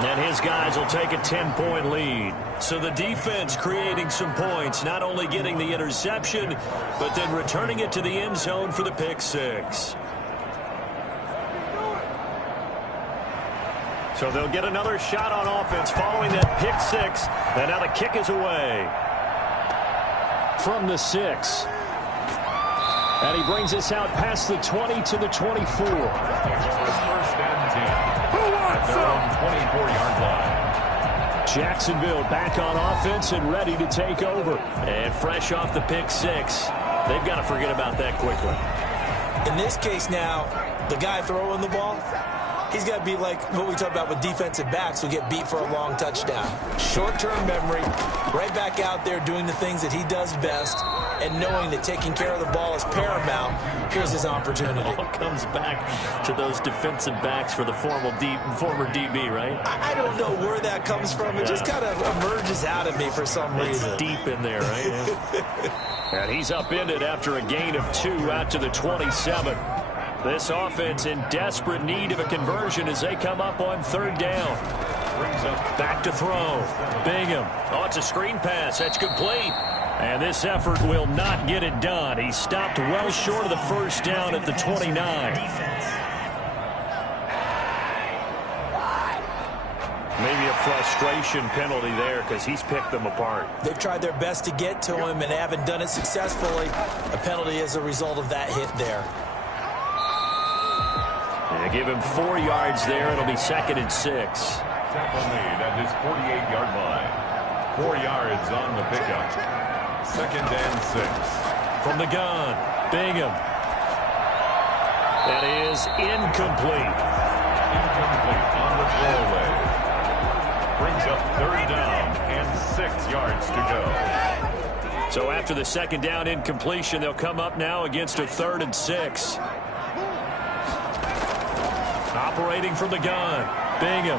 And his guys will take a 10-point lead. So the defense creating some points, not only getting the interception, but then returning it to the end zone for the pick 6. So they'll get another shot on offense following that pick 6. And now the kick is away. From the 6. And he brings us out past the 20 to the 24. It's 1st and 10. Who wants some? 24-yard line. Jacksonville back on offense and ready to take over. And fresh off the pick 6. They've got to forget about that quickly. In this case now, the guy throwing the ball, he's got to be like what we talk about with defensive backs who get beat for a long touchdown. Short-term memory, right back out there doing the things that he does best, and knowing that taking care of the ball is paramount. Here's his opportunity. It all comes back to those defensive backs for the former DB, right? I don't know where that comes from. It just kind of emerges out of me for some reason. It's deep in there, right? Yeah. And he's upended after a gain of 2 out to the 27. This offense in desperate need of a conversion as they come up on 3rd down. Back to throw. Bingham. Oh, it's a screen pass. That's complete. And this effort will not get it done. He stopped well short of the 1st down at the 29. Maybe a frustration penalty there because he's picked them apart. They've tried their best to get to him and haven't done it successfully. A penalty as a result of that hit there. They give him 4 yards there. It'll be 2nd and 6. Tackle made at his 48-yard line. 4 yards on the pickup. 2nd and 6. From the gun, Bingham. That is incomplete. Incomplete on the throwaway. Brings up 3rd down and 6 yards to go. So after the 2nd down incompletion, they'll come up now against a 3rd and 6. Operating from the gun, Bingham.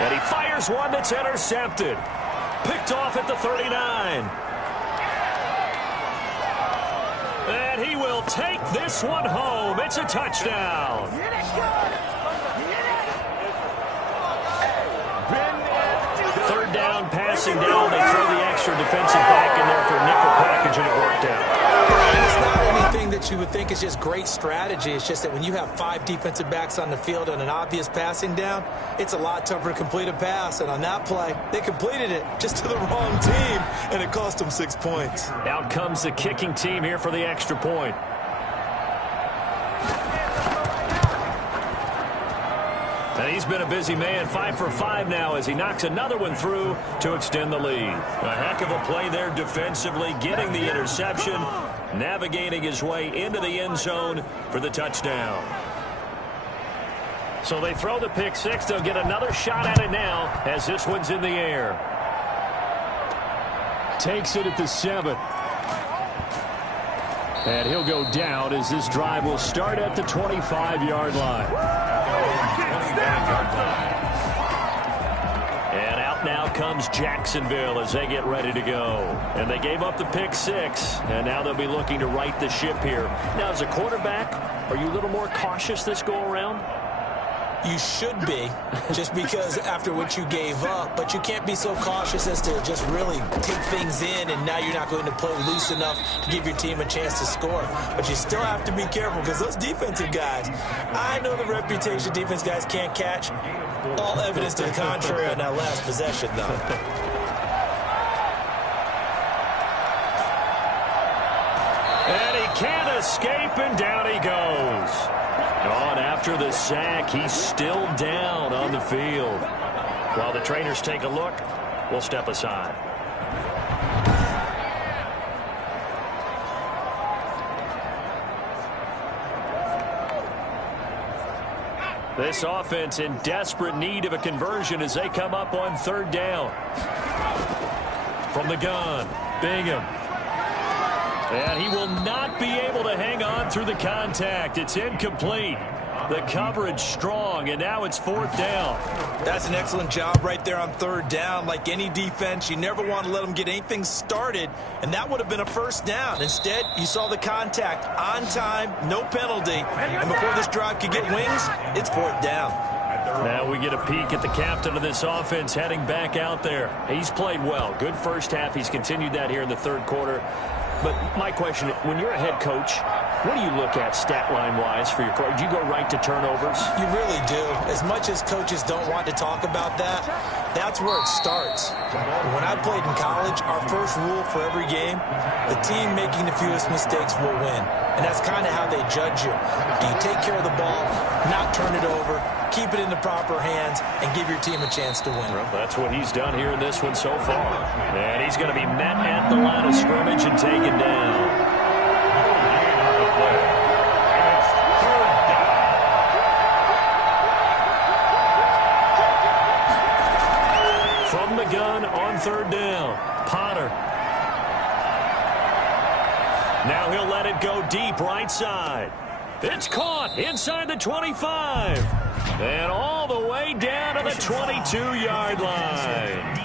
And he fires one that's intercepted. Picked off at the 39. And he will take this one home. It's a touchdown. 3rd down, passing down. They throw the extra defensive back in there for a nickel package, and it worked out. And it's not anything that you would think is just great strategy. It's just that when you have 5 defensive backs on the field and an obvious passing down, it's a lot tougher to complete a pass. And on that play, they completed it just to the wrong team, and it cost them 6 points. Out comes the kicking team here for the extra point. And he's been a busy man, 5 for 5 now as he knocks another one through to extend the lead. A heck of a play there defensively, getting the interception, navigating his way into the end zone for the touchdown. So they throw the pick six. They'll get another shot at it now as this one's in the air. Takes it at the 7. And he'll go down as this drive will start at the 25-yard line. And out now comes Jacksonville as they get ready to go. And they gave up the pick six, and now they'll be looking to right the ship here. Now, as a quarterback, are you a little more cautious this go-around? You should be, just because after what you gave up, but you can't be so cautious as to just really take things in, and now you're not going to play loose enough to give your team a chance to score. But you still have to be careful because those defensive guys, I know the reputation defense guys can't catch. All evidence to the contrary on that last possession, though. And he can't escape, and down he goes. On after the sack, he's still down on the field. While the trainers take a look, we'll step aside. This offense in desperate need of a conversion as they come up on 3rd down. From the gun, Bingham. And he will not be able to hang on through the contact. It's incomplete. The coverage strong, and now it's 4th down. That's an excellent job right there on 3rd down. Like any defense, you never want to let them get anything started, and that would have been a 1st down. Instead, you saw the contact on time, no penalty, and before this drive could get wings, it's 4th down. Now we get a peek at the captain of this offense heading back out there. He's played well. Good first half. He's continued that here in the 3rd quarter. But my question, when you're a head coach, what do you look at stat line-wise for your coach? Do you go right to turnovers? You really do. As much as coaches don't want to talk about that, that's where it starts. When I played in college, our first rule for every game, the team making the fewest mistakes will win. And that's kind of how they judge you. Do you take care of the ball, not turn it over, keep it in the proper hands, and give your team a chance to win? Well, that's what he's done here in this one so far. And he's going to be met at the line of scrimmage and taken down. From the gun on 3rd down, Potter. Now he'll let it go deep right side. It's caught inside the 25. And all the way down to the 22-yard line.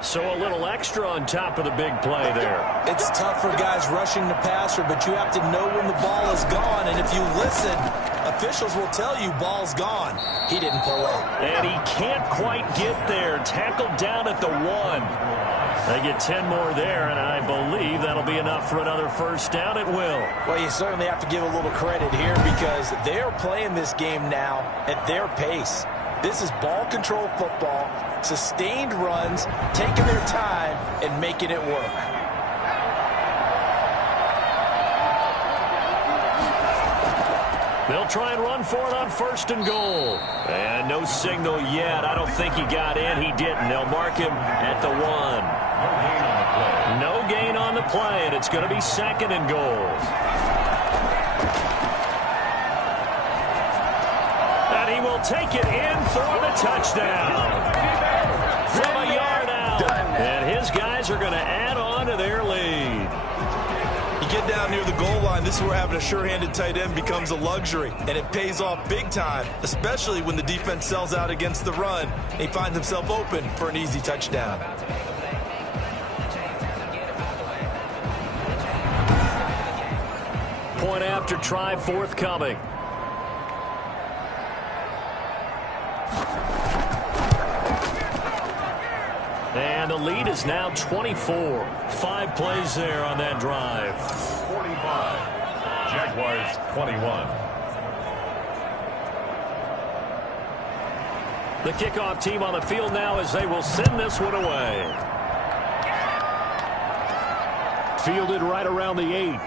So a little extra on top of the big play there. It's tough for guys rushing the passer, but you have to know when the ball is gone. And if you listen, officials will tell you ball's gone. He didn't pull up. And he can't quite get there. Tackled down at the 1. They get 10 more there, and I believe that'll be enough for another 1st down. It will. Well, you certainly have to give a little credit here because they're playing this game now at their pace. This is ball control football, sustained runs, taking their time, and making it work. They'll try and run for it on 1st and goal. And no signal yet. I don't think he got in. He didn't. They'll mark him at the 1. No gain on the play, and it's going to be 2nd and goal. And he will take it in for the touchdown. From a yard out. And his guys are going to add on to their lead. You get down near the goal line, this is where having a sure-handed tight end becomes a luxury, and it pays off big time, especially when the defense sells out against the run, and he finds himself open for an easy touchdown. Point after try forthcoming. And the lead is now 24. 5 plays there on that drive. 45. Jaguars 21. The kickoff team on the field now as they will send this one away. Fielded right around the 8.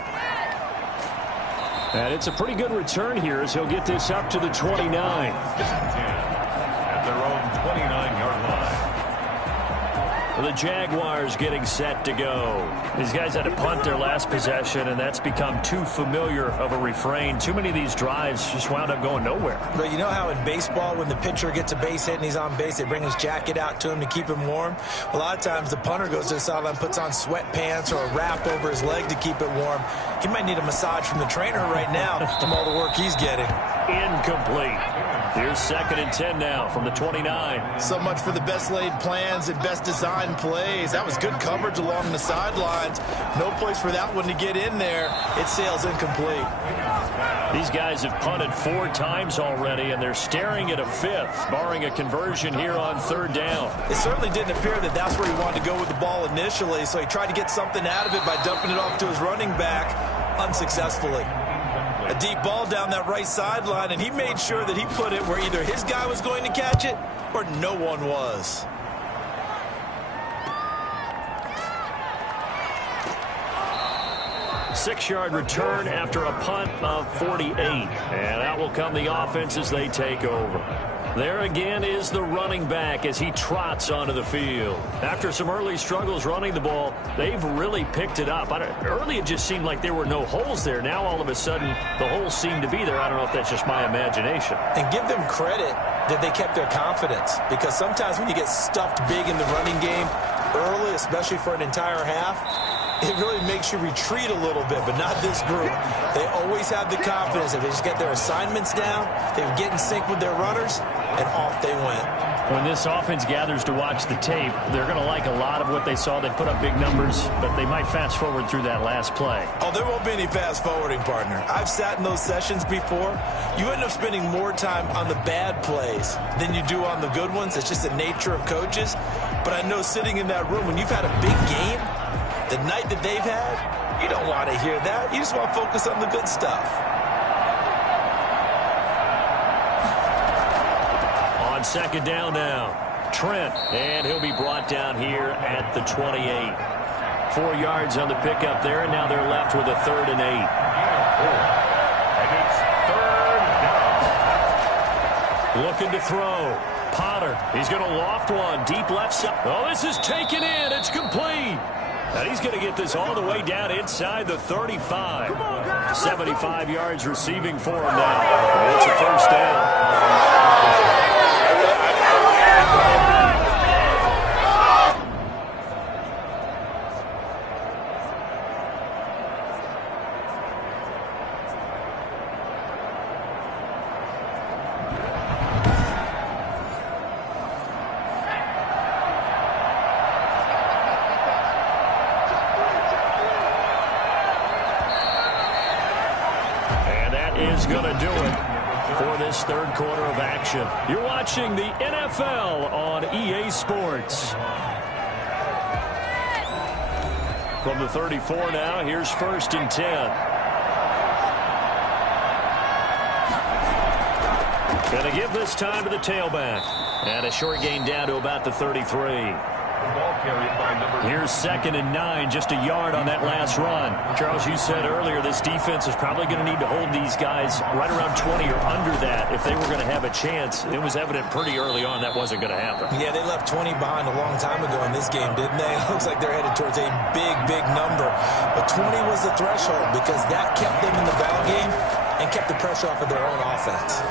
And it's a pretty good return here as he'll get this up to the 29. At their own 29-yard line. The Jaguars getting set to go. These guys had to punt their last possession, and that's become too familiar of a refrain. Too many of these drives just wound up going nowhere. But you know how in baseball, when the pitcher gets a base hit and he's on base, they bring his jacket out to him to keep him warm? A lot of times the punter goes to the sideline, puts on sweatpants or a wrap over his leg to keep it warm. He might need a massage from the trainer right now from all the work he's getting. Incomplete. Here's 2nd and 10 now from the 29. So much for the best laid plans and best designed plays. That was good coverage along the sidelines. No place for that one to get in there. It sails incomplete. These guys have punted 4 times already, and they're staring at a 5th, barring a conversion here on 3rd down. It certainly didn't appear that that's where he wanted to go with the ball initially, so he tried to get something out of it by dumping it off to his running back unsuccessfully. A deep ball down that right sideline, and he made sure that he put it where either his guy was going to catch it or no one was. Six-yard return after a punt of 48. And out will come the offense as they take over. There again is the running back as he trots onto the field. After some early struggles running the ball, they've really picked it up. Early it just seemed like there were no holes there. Now all of a sudden the holes seem to be there. I don't know if that's just my imagination. And give them credit that they kept their confidence, because sometimes when you get stuffed big in the running game early, especially for an entire half, it really makes you retreat a little bit, but not this group. They always have the confidence that they just get their assignments down, they would get in sync with their runners, and off they went. When this offense gathers to watch the tape, they're going to like a lot of what they saw. They put up big numbers, but they might fast forward through that last play. Oh, there won't be any fast forwarding, partner. I've sat in those sessions before. You end up spending more time on the bad plays than you do on the good ones. It's just the nature of coaches. But I know sitting in that room, when you've had a big game, the night that they've had, you don't want to hear that. You just want to focus on the good stuff. On 2nd down now, Trent, and he'll be brought down here at the 28. 4 yards on the pickup there, and now they're left with a 3rd and 8. And it's 3rd down. Looking to throw. Potter, he's going to loft one deep left side. Oh, this is taken in. It's complete. And he's going to get this all the way down inside the 35. 75 yards receiving for him now. It's a 1st down. Going to do it for this 3rd quarter of action. You're watching the NFL on EA Sports. From the 34 now, here's 1st and 10. Going to give this time to the tailback. And a short gain down to about the 33. Here's 2nd and 9, just a yard on that last run. Charles, you said earlier this defense is probably going to need to hold these guys right around 20 or under that if they were going to have a chance. It was evident pretty early on that wasn't going to happen. Yeah, they left 20 behind a long time ago in this game, didn't they? It looks like they're headed towards a big, big number. But 20 was the threshold because that kept them in the ball game and kept the pressure off of their own offense.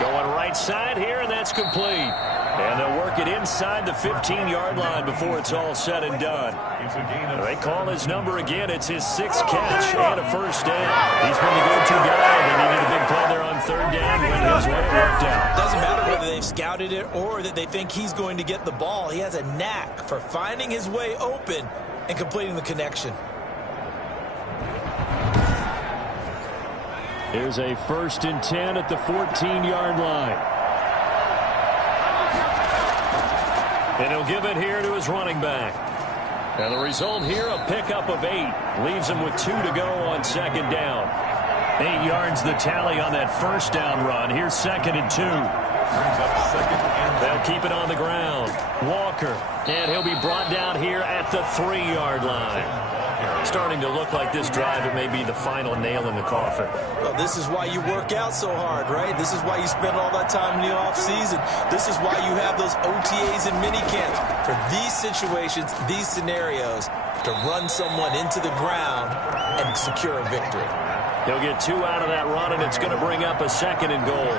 Going right side here, and that's complete. And they'll work it inside the 15-yard line before it's all said and done. They call his number again. It's his 6th catch and a 1st down. He's been the go-to guy. They needed a big play there on 3rd down. Went his way, it worked out. Doesn't matter whether they've scouted it or that they think he's going to get the ball. He has a knack for finding his way open and completing the connection. Here's a 1st and 10 at the 14-yard line. And he'll give it here to his running back. And the result here, a pickup of 8. Leaves him with 2 to go on 2nd down. 8 yards the tally on that 1st down run. Here's 2nd and 2. They'll keep it on the ground. Walker. And he'll be brought down here at the 3-yard line. Starting to look like this drive, it may be the final nail in the coffin. Well, this is why you work out so hard, right? This is why you spend all that time in the offseason. This is why you have those OTAs and minicamps. For these situations, these scenarios, to run someone into the ground and secure a victory. He'll get 2 out of that run, and it's going to bring up a 2nd and goal.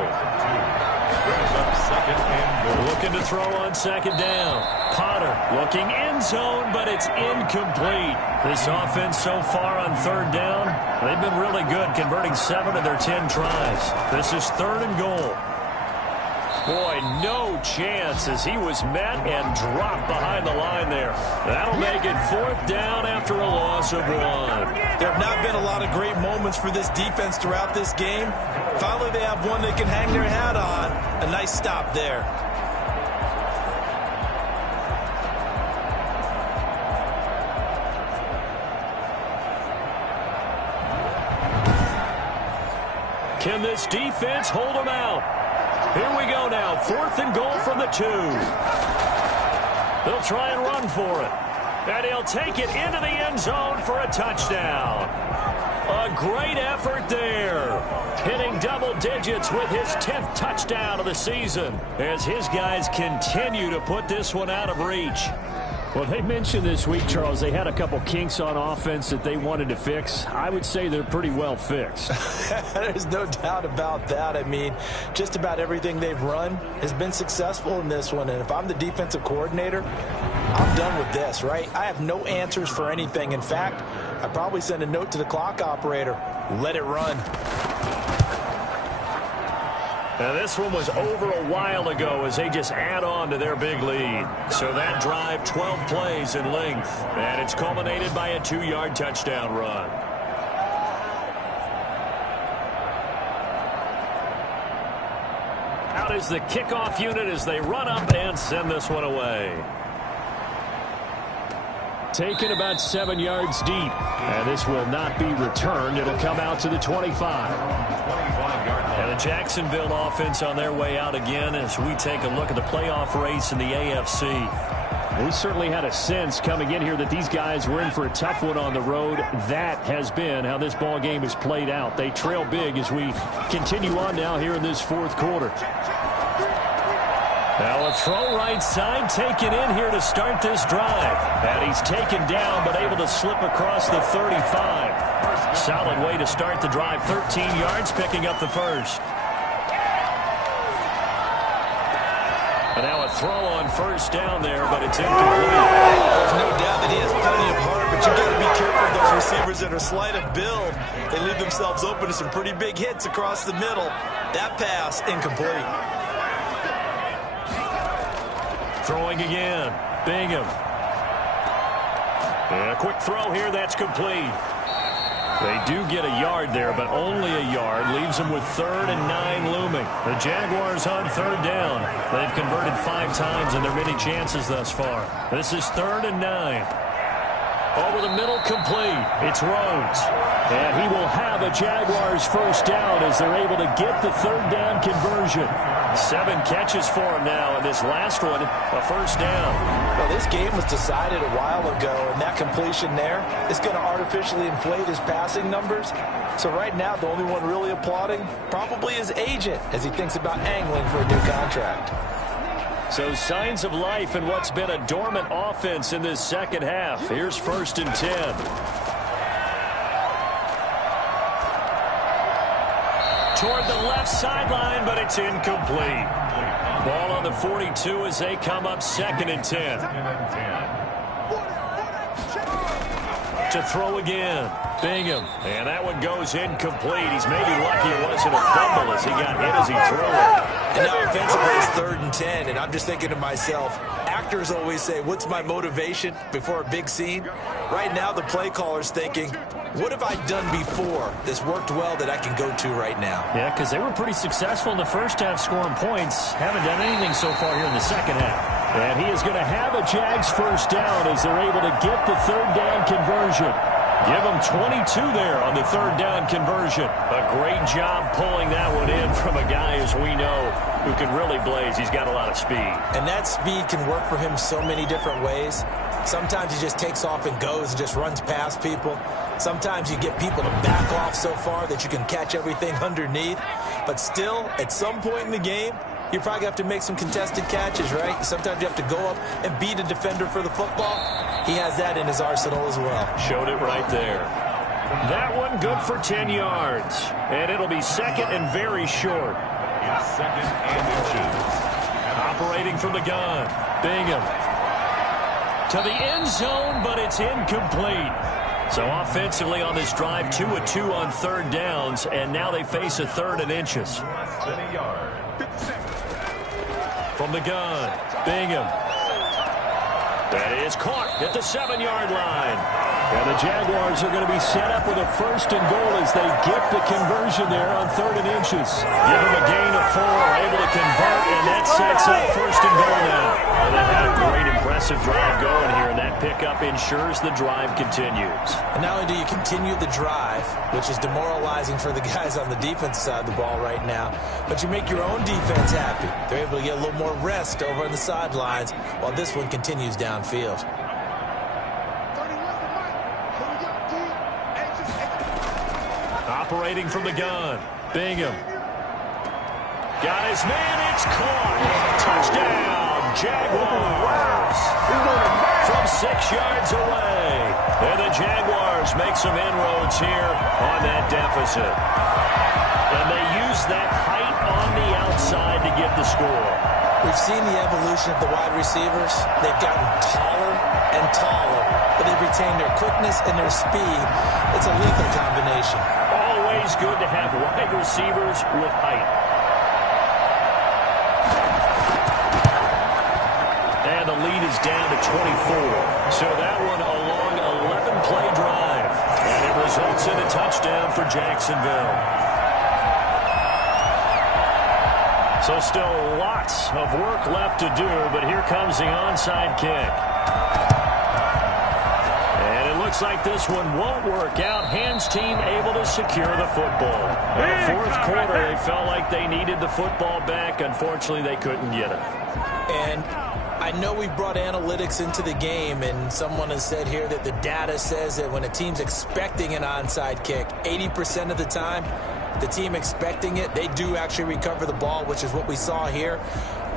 Brings up 2nd and goal. Looking to throw on 2nd down. Potter looking end zone, but it's incomplete. This offense so far on 3rd down, they've been really good, converting 7 of their 10 tries. This is 3rd and goal. Boy, no chance as he was met and dropped behind the line there. That'll make it 4th down after a loss of 1. There have not been a lot of great moments for this defense throughout this game. Finally, they have one they can hang their hat on. A nice stop there. Can this defense hold them out? Here we go now. 4th and goal from the 2. They'll try and run for it. And he'll take it into the end zone for a touchdown. A great effort there. Hitting double digits with his 10th touchdown of the season as his guys continue to put this one out of reach. Well, they mentioned this week, Charles, they had a couple kinks on offense that they wanted to fix. I would say they're pretty well fixed. There's no doubt about that. I mean, just about everything they've run has been successful in this one. And if I'm the defensive coordinator, I'm done with this, right? I have no answers for anything. In fact, I'd probably send a note to the clock operator. Let it run. Now, this one was over a while ago as they just add on to their big lead. So that drive, 12 plays in length, and it's culminated by a 2-yard touchdown run. Out is the kickoff unit as they run up and send this one away. Taken about 7 yards deep, and this will not be returned. It'll come out to the 25. And the Jacksonville offense on their way out again as we take a look at the playoff race in the AFC. We certainly had a sense coming in here that these guys were in for a tough one on the road. That has been how this ball game has played out. They trail big as we continue on now here in this 4th quarter. Now a throw right side taken in here to start this drive. And he's taken down but able to slip across the 35. Solid way to start the drive. 13 yards, picking up the 1st. And now a throw on 1st down there, but it's incomplete. There's no doubt that he has plenty of heart, but you got to be careful of those receivers that are slight of build. They leave themselves open to some pretty big hits across the middle. That pass, incomplete. Throwing again. Bingham. And a quick throw here. That's complete. They do get a yard there, but only a yard. Leaves them with 3rd and 9 looming. The Jaguars on 3rd down. They've converted 5 times in their many chances thus far. This is 3rd and 9. Over the middle, complete. It's Rhodes. And he will have a Jaguars 1st down as they're able to get the 3rd down conversion. 7 catches for him now, and this last one, a 1st down. Well, this game was decided a while ago, and that completion there is going to artificially inflate his passing numbers. So right now, the only one really applauding probably his agent as he thinks about angling for a new contract. So signs of life in what's been a dormant offense in this 2nd half. Here's 1st and 10. Toward the left sideline, but it's incomplete. Ball on the 42 as they come up 2nd and 10. To throw again. Bingham. And that one goes incomplete. He's maybe lucky it wasn't a fumble as he got hit as he threw it. And now offensively it's 3rd and 10, and I'm just thinking to myself, actors always say, what's my motivation before a big scene? Right now the play caller's thinking, what have I done before that's worked well that I can go to right now? Yeah, because they were pretty successful in the 1st half scoring points. Haven't done anything so far here in the 2nd half. And he is going to have a Jags 1st down as they're able to get the 3rd down conversion. Give him 22 there on the 3rd down conversion. A great job pulling that one in from a guy, as we know, who can really blaze. He's got a lot of speed. And that speed can work for him so many different ways. Sometimes he just takes off and goes and just runs past people. Sometimes you get people to back off so far that you can catch everything underneath. But still, at some point in the game, you probably have to make some contested catches, right? Sometimes you have to go up and beat a defender for the football. He has that in his arsenal as well. Showed it right there. That one good for 10 yards. And it'll be second and very short. It's second and inches. Operating from the gun. Bingham. To the end zone, but it's incomplete. So offensively on this drive, 2 of 2 on third downs, and now they face a third and inches. From the gun, Bingham. That is caught at the 7-yard line. And the Jaguars are going to be set up with a first and goal as they get the conversion there on third and inches. Give them a gain of 4, able to convert, and that sets up first and goal now. Well, they've had a great, impressive drive going here, and that pickup ensures the drive continues. And not only do you continue the drive, which is demoralizing for the guys on the defense side of the ball right now, but you make your own defense happy. They're able to get a little more rest over on the sidelines while this one continues downfield. Operating from the gun, Bingham. Got his man, it's caught. Touchdown, Jaguars. From 6 yards away. And the Jaguars make some inroads here on that deficit. And they use that height on the outside to get the score. We've seen the evolution of the wide receivers. They've gotten taller and taller, but they've retained their quickness and their speed. It's a lethal combination. Always good to have wide receivers with height. And the lead is down to 24. So that one a long 11-play drive. And it results in a touchdown for Jacksonville. So still lots of work left to do, but here comes the onside kick. And it looks like this one won't work out. Hands team able to secure the football. In the fourth quarter, they felt like they needed the football back. Unfortunately, they couldn't get it. And I know we've brought analytics into the game, and someone has said here that the data says that when a team's expecting an onside kick, 80% of the time, the team expecting it, they do actually recover the ball, which is what we saw here.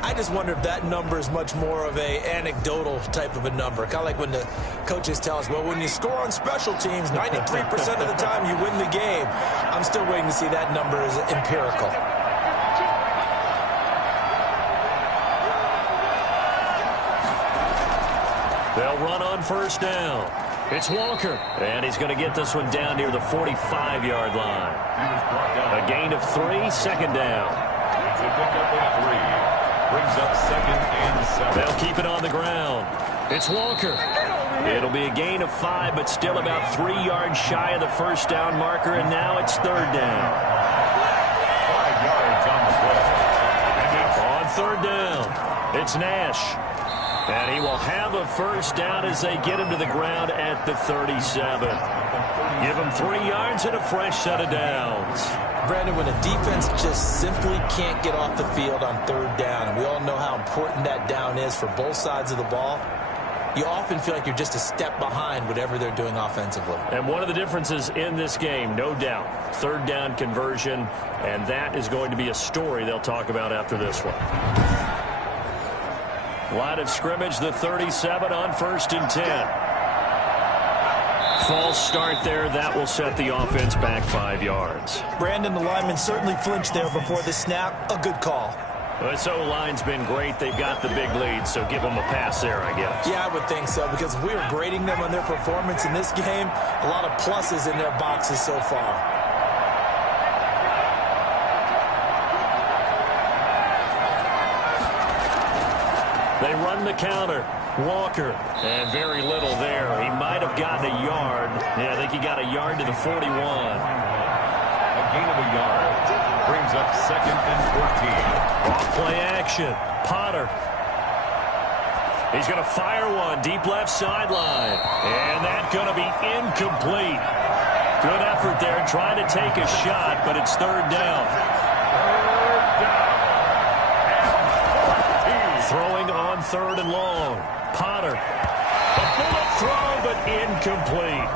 I just wonder if that number is much more of a anecdotal type of a number. Kind of like when the coaches tell us, well, when you score on special teams, 93% of the time you win the game. I'm still waiting to see that number as empirical. They'll run on first down. It's Walker, and he's going to get this one down near the 45-yard line. A gain of 3, second down. It's a pickup of 3. Brings up second and 7. They'll keep it on the ground. It's Walker. It'll be a gain of 5, but still about 3 yards shy of the first down marker, and now it's third down. 5 yards on the play. On third down, it's Nash. And he will have a first down as they get him to the ground at the 37. Give him 3 yards and a fresh set of downs. Brandon, when a defense just simply can't get off the field on third down, and we all know how important that down is for both sides of the ball, you often feel like you're just a step behind whatever they're doing offensively. And one of the differences in this game, no doubt, third down conversion, and that is going to be a story they'll talk about after this one. Line of scrimmage, the 37 on first and 10. False start there. That will set the offense back 5 yards. Brandon, the lineman certainly flinched there before the snap. A good call. This O-line's been great. They've got the big lead, so give them a pass there, I guess. Yeah, I would think so, because if we were grading them on their performance in this game, a lot of pluses in their boxes so far. They run the counter. Walker, and very little there. He might have gotten a yard. Yeah, I think he got a yard to the 41. A gain of a yard. Brings up second and 14. Off play action. Potter. He's going to fire one deep left sideline. And that's going to be incomplete. Good effort there trying to take a shot, but it's third down. Throwing on third and long. Potter. A bullet throw, but incomplete.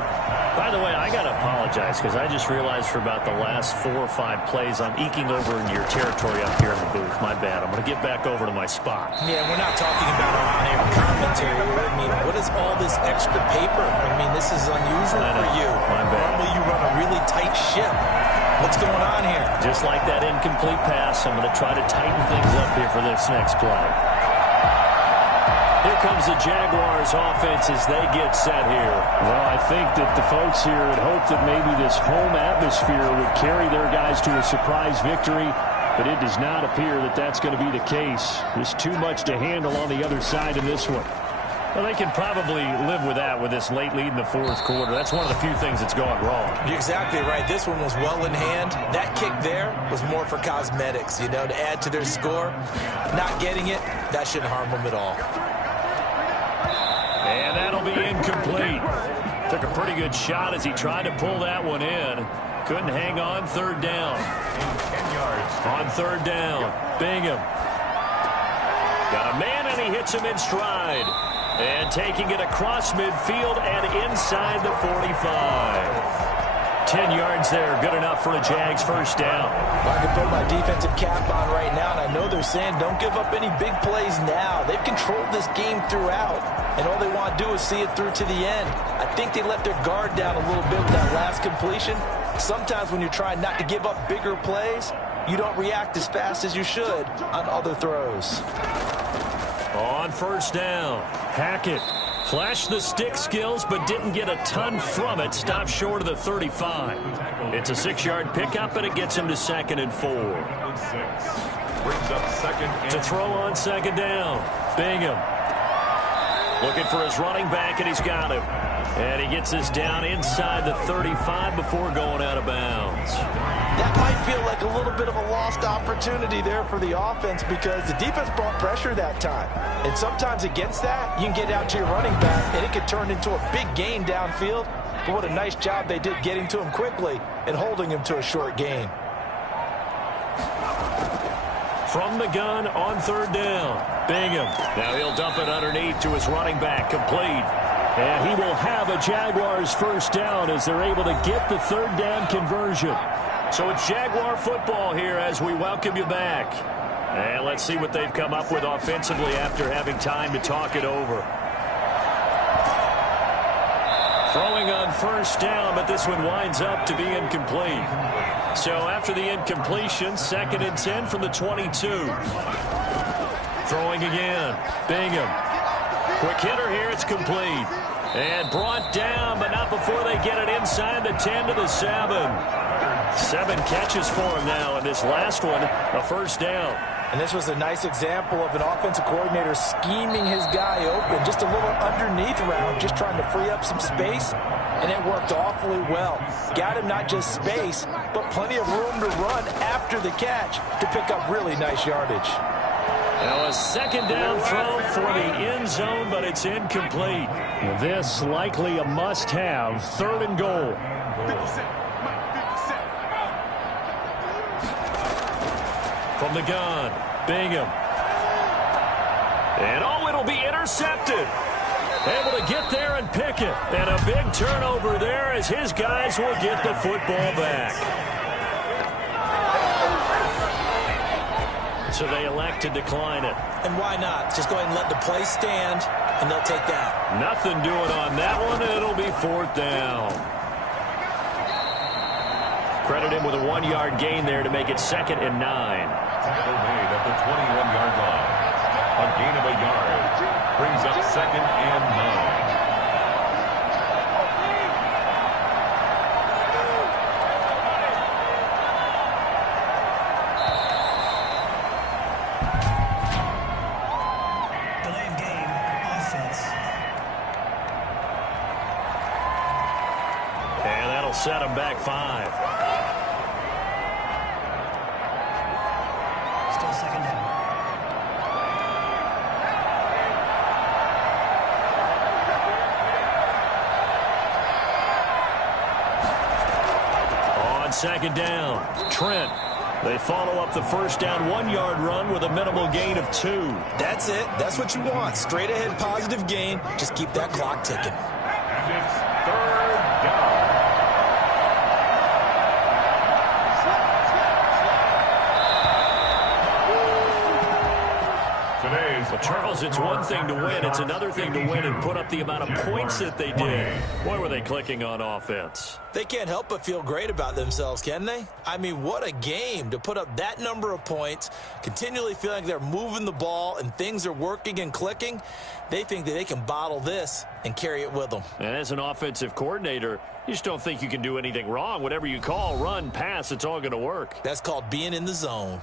By the way, I got to apologize because I just realized for about the last 4 or 5 plays I'm eking over into your territory up here in the booth. My bad. I'm going to get back over to my spot. Yeah, we're not talking about our on-air commentary. I mean, what is all this extra paper? I mean, this is unusual for you. My bad. Normally you run a really tight ship. What's going on here? Just like that incomplete pass, I'm going to try to tighten things up here for this next play. Here comes the Jaguars offense as they get set here. Well, I think that the folks here had hoped that maybe this home atmosphere would carry their guys to a surprise victory, but it does not appear that that's going to be the case. There's too much to handle on the other side in this one. Well, they can probably live with that with this late lead in the fourth quarter. That's one of the few things that's gone wrong. You're exactly right. This one was well in hand. That kick there was more for cosmetics, you know, to add to their score. Not getting it, that shouldn't harm them at all. And that'll be incomplete. Took a pretty good shot as he tried to pull that one in. Couldn't hang on. Third down. 10 yards. On third down, Bingham. Got a man, and he hits him in stride. And taking it across midfield and inside the 45. 10 yards there, good enough for a Jags first down. I can put my defensive cap on right now, and I know they're saying don't give up any big plays now. They've controlled this game throughout, and all they want to do is see it through to the end. I think they let their guard down a little bit with that last completion. Sometimes when you're trying not to give up bigger plays, you don't react as fast as you should on other throws. On first down, Hackett flashed the stick skills but didn't get a ton from it. Stopped short of the 35. It's a 6-yard pickup, and it gets him to 2nd and 4. Brings up second and To throw on second down, Bingham. Looking for his running back, and he's got him. And he gets this down inside the 35 before going out of bounds. That might feel like a little bit of a lost opportunity there for the offense because the defense brought pressure that time. And sometimes against that, you can get out to your running back, and it could turn into a big gain downfield. But what a nice job they did getting to him quickly and holding him to a short gain. From the gun on third down, Bingham. Now he'll dump it underneath to his running back, complete. And he will have a Jaguars first down as they're able to get the third down conversion. So it's Jaguar football here as we welcome you back. And let's see what they've come up with offensively after having time to talk it over. Throwing on first down, but this one winds up to be incomplete. So after the incompletion, 2nd and 10 from the 22. Throwing again, Bingham. Quick hitter here, it's complete. And brought down, but not before they get it inside the 10 to the 7. 7 catches for him now, and this last one, a first down. And this was a nice example of an offensive coordinator scheming his guy open. Just a little underneath route, just trying to free up some space, and it worked awfully well. Got him not just space, but plenty of room to run after the catch to pick up really nice yardage. Now a second down throw for the end zone, but it's incomplete. This likely a must-have, 3rd and goal. From the gun, Bingham. And oh, it'll be intercepted. Able to get there and pick it. And a big turnover there as his guys will get the football back. So they elect to decline it. And why not? Just go ahead and let the play stand, and they'll take that. Nothing doing on that one, and it'll be 4th down. Credit him with a 1-yard gain there to make it 2nd and 9. tackle made at the 21-yard line. A gain of a yard brings up 2nd and 9. Set him back 5. Still 2nd down. On 2nd down, Trent They follow up the first down 1-yard run with a minimal gain of 2. That's it. That's what you want. Straight ahead positive gain. Just keep that clock ticking. And it's 3rd down. Well, Charles, it's one thing to win. It's another thing to win and put up the amount of points that they did. Boy, were they clicking on offense. They can't help but feel great about themselves, can they? I mean, what a game to put up that number of points, continually feeling like they're moving the ball and things are working and clicking. They think that they can bottle this and carry it with them. And as an offensive coordinator, you just don't think you can do anything wrong. Whatever you call, run, pass, it's all going to work. That's called being in the zone.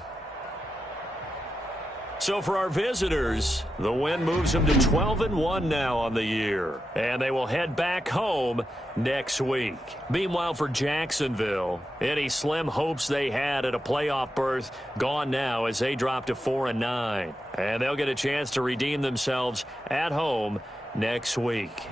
So for our visitors, the win moves them to 12-1 now on the year. And they will head back home next week. Meanwhile, for Jacksonville, any slim hopes they had at a playoff berth gone now as they drop to 4-9. And they'll get a chance to redeem themselves at home next week.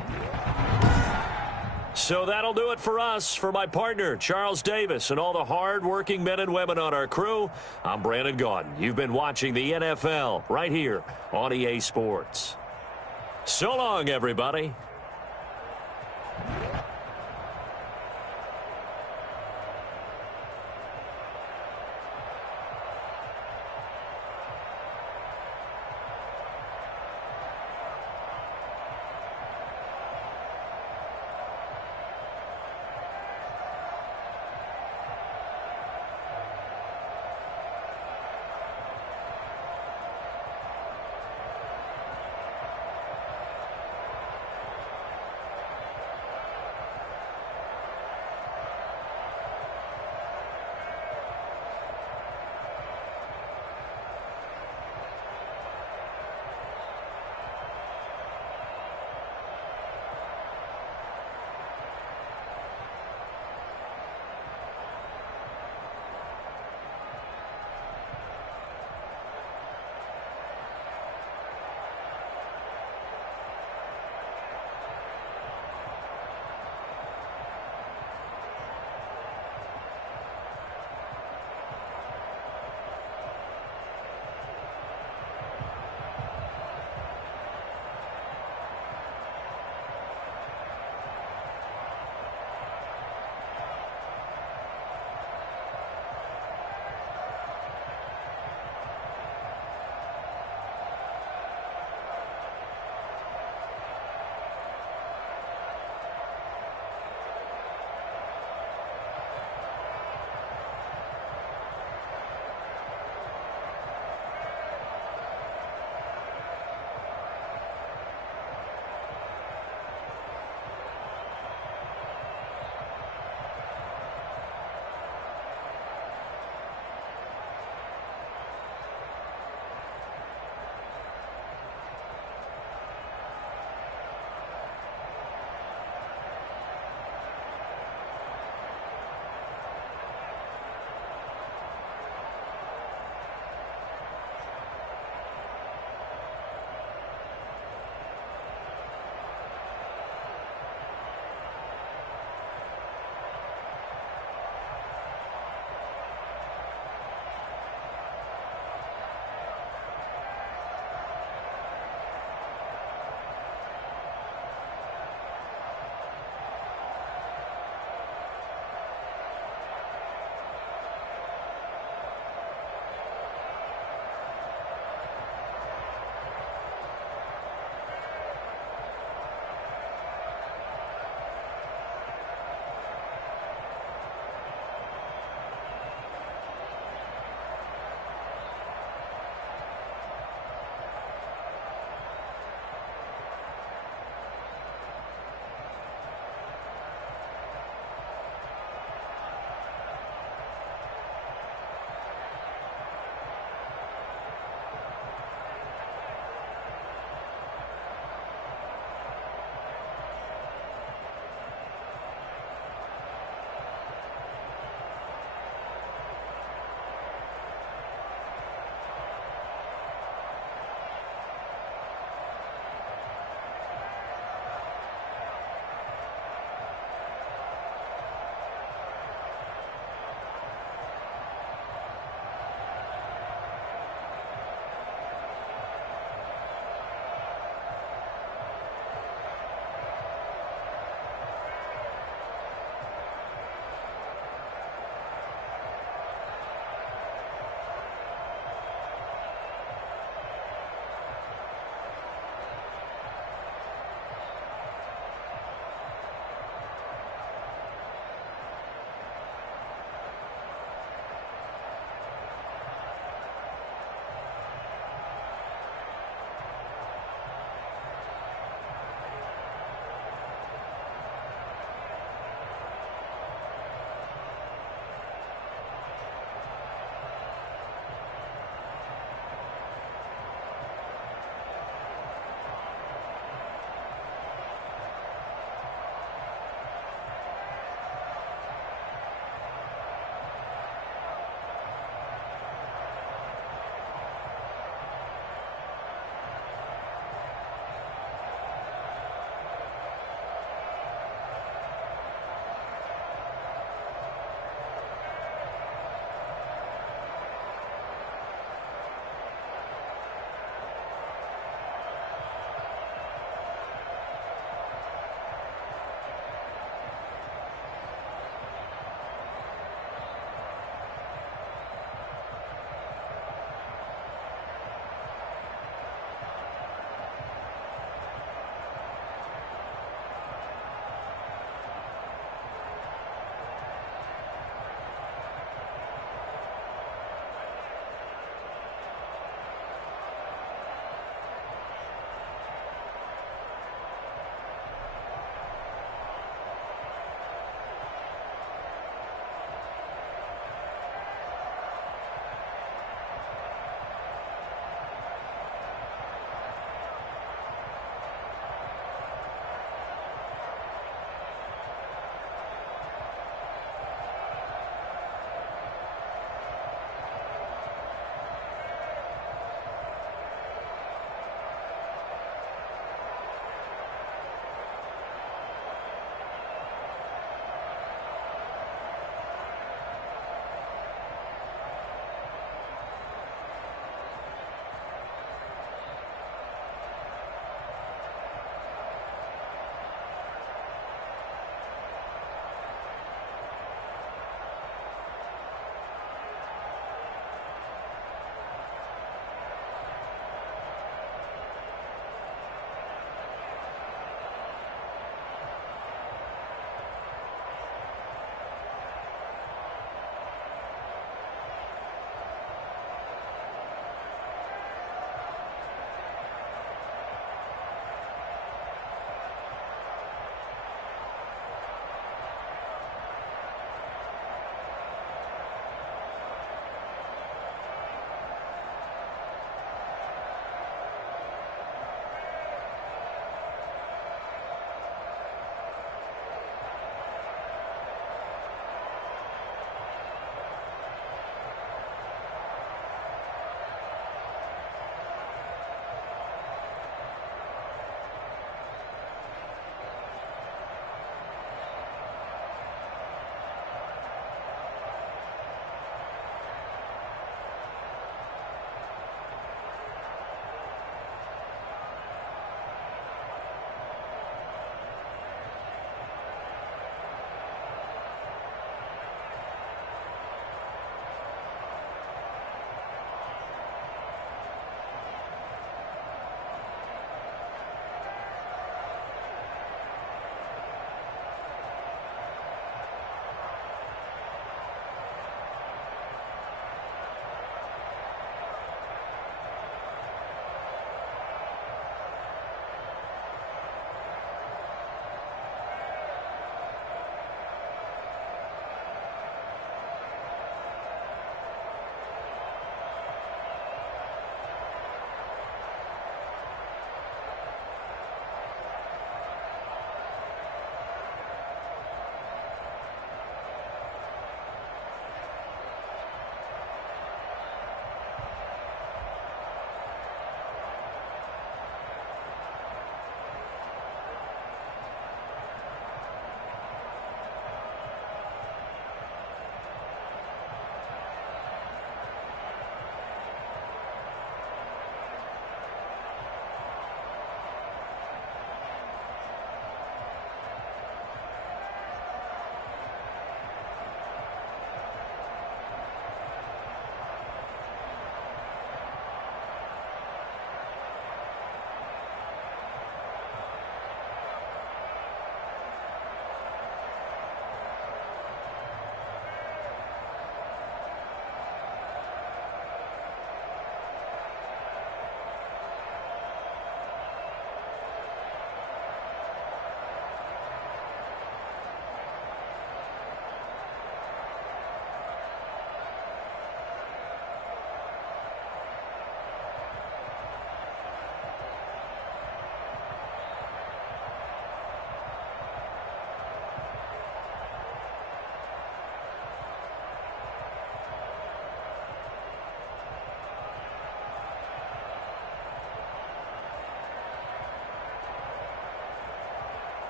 So that'll do it for us. For my partner, Charles Davis, and all the hard-working men and women on our crew, I'm Brandon Gaudin. You've been watching the NFL right here on EA Sports. So long, everybody.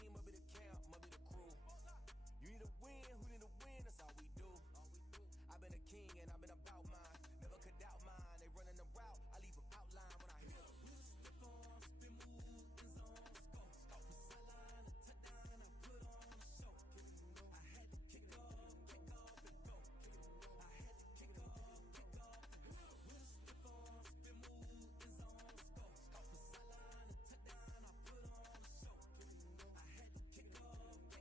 team, I'll be the camp, I'll be the crew. You need a win, who need a win, that's all we do. I've been a king and I've been about mine. Never could doubt mine. They running the route, I leave them outline when I hit them. Stiff on, spin move, in zone, scope. Scope the sideline, a touchdown, I put on a show. I had to kick off and go. I had to kick off and go. With a stiff on, spin move, in zone, scope. Scope the sideline, a touchdown, I put on a show. I had to kick off and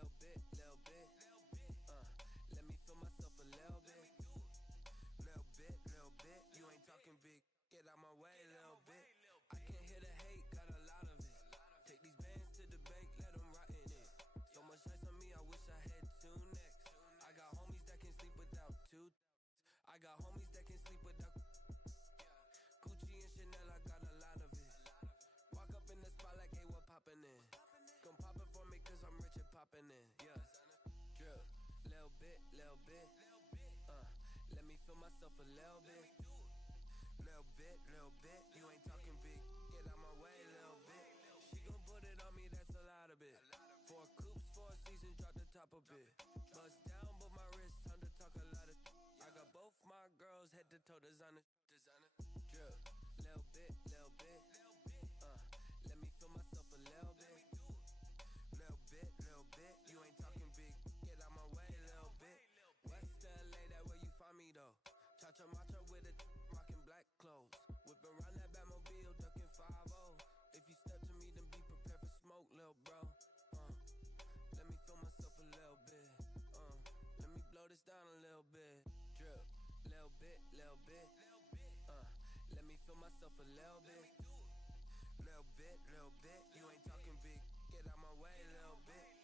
little bit. Let me feel myself a little bit. Little bit. You ain't talking big. Get out my way, little bit. I can't hear the hate, got a lot of it. Take these bands to the bank, let them rot in it. So much ice on me, I wish I had two necks. I got homies that can sleep without two. I got homies that can sleep without Gucci and Chanel, I got a lot of it. Walk up in the spot like, hey, what poppin' in? Gon' pop it for me cause I'm rich and poppin' in. Yeah, drip, little bit. Let me feel myself a little bit. Little bit. You ain't talking big. Get out my way, little bit. She gon' put it on me, that's a lot of bit. 4 coops, 4 seasons, drop the top a bit. Bust down, but my wrist, time to talk a lot of. I got both my girls head to toe designer. Drip, little bit. Let me feel myself a little bit. Little bit. You ain't talking big. Get out my way, little bit. West LA, that where you find me though. Cha-cha matcha with a rockin' black clothes. Whip around that Batmobile, ducking 5-0. If you step to me, then be prepared for smoke, lil' bro. Let me feel myself a little bit. Let me blow this down a little bit. Drip, little bit. Let me feel myself a little bit. Little bit. You ain't talking big. Get out my way, little bit.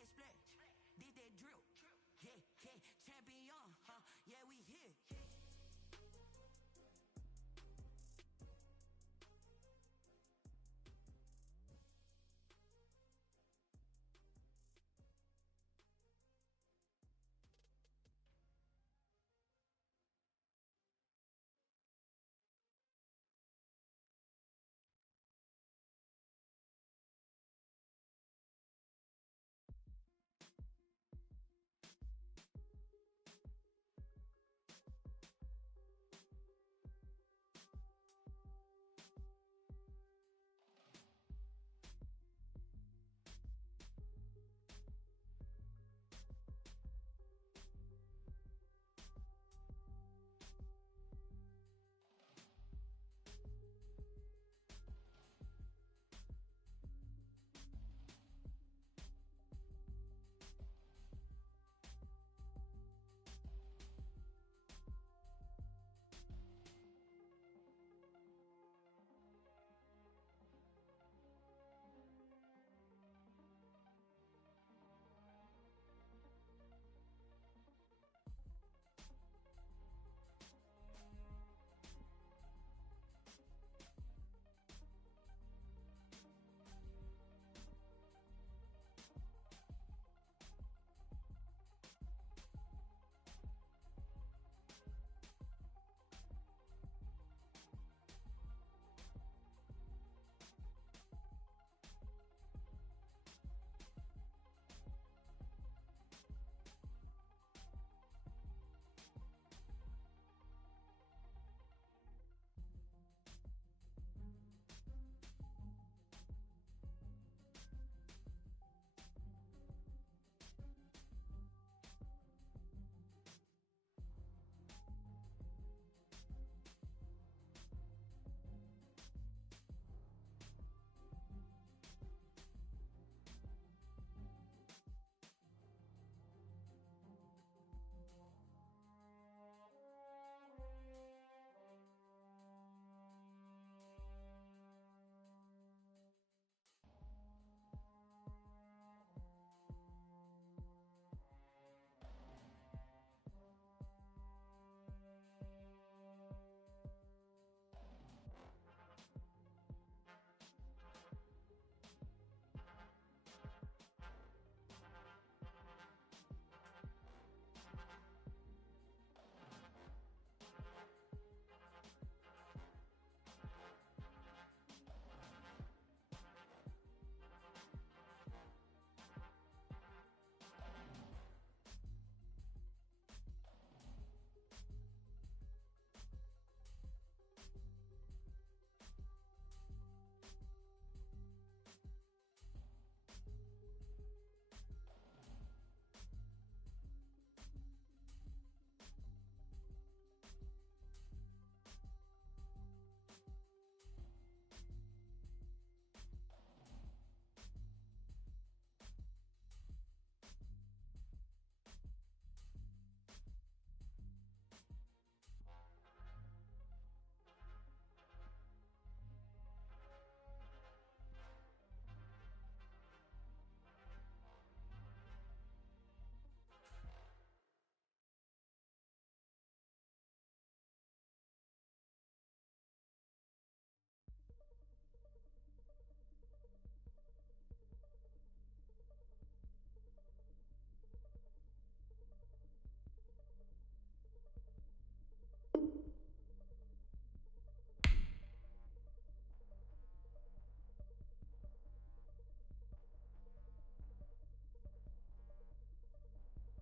that splat.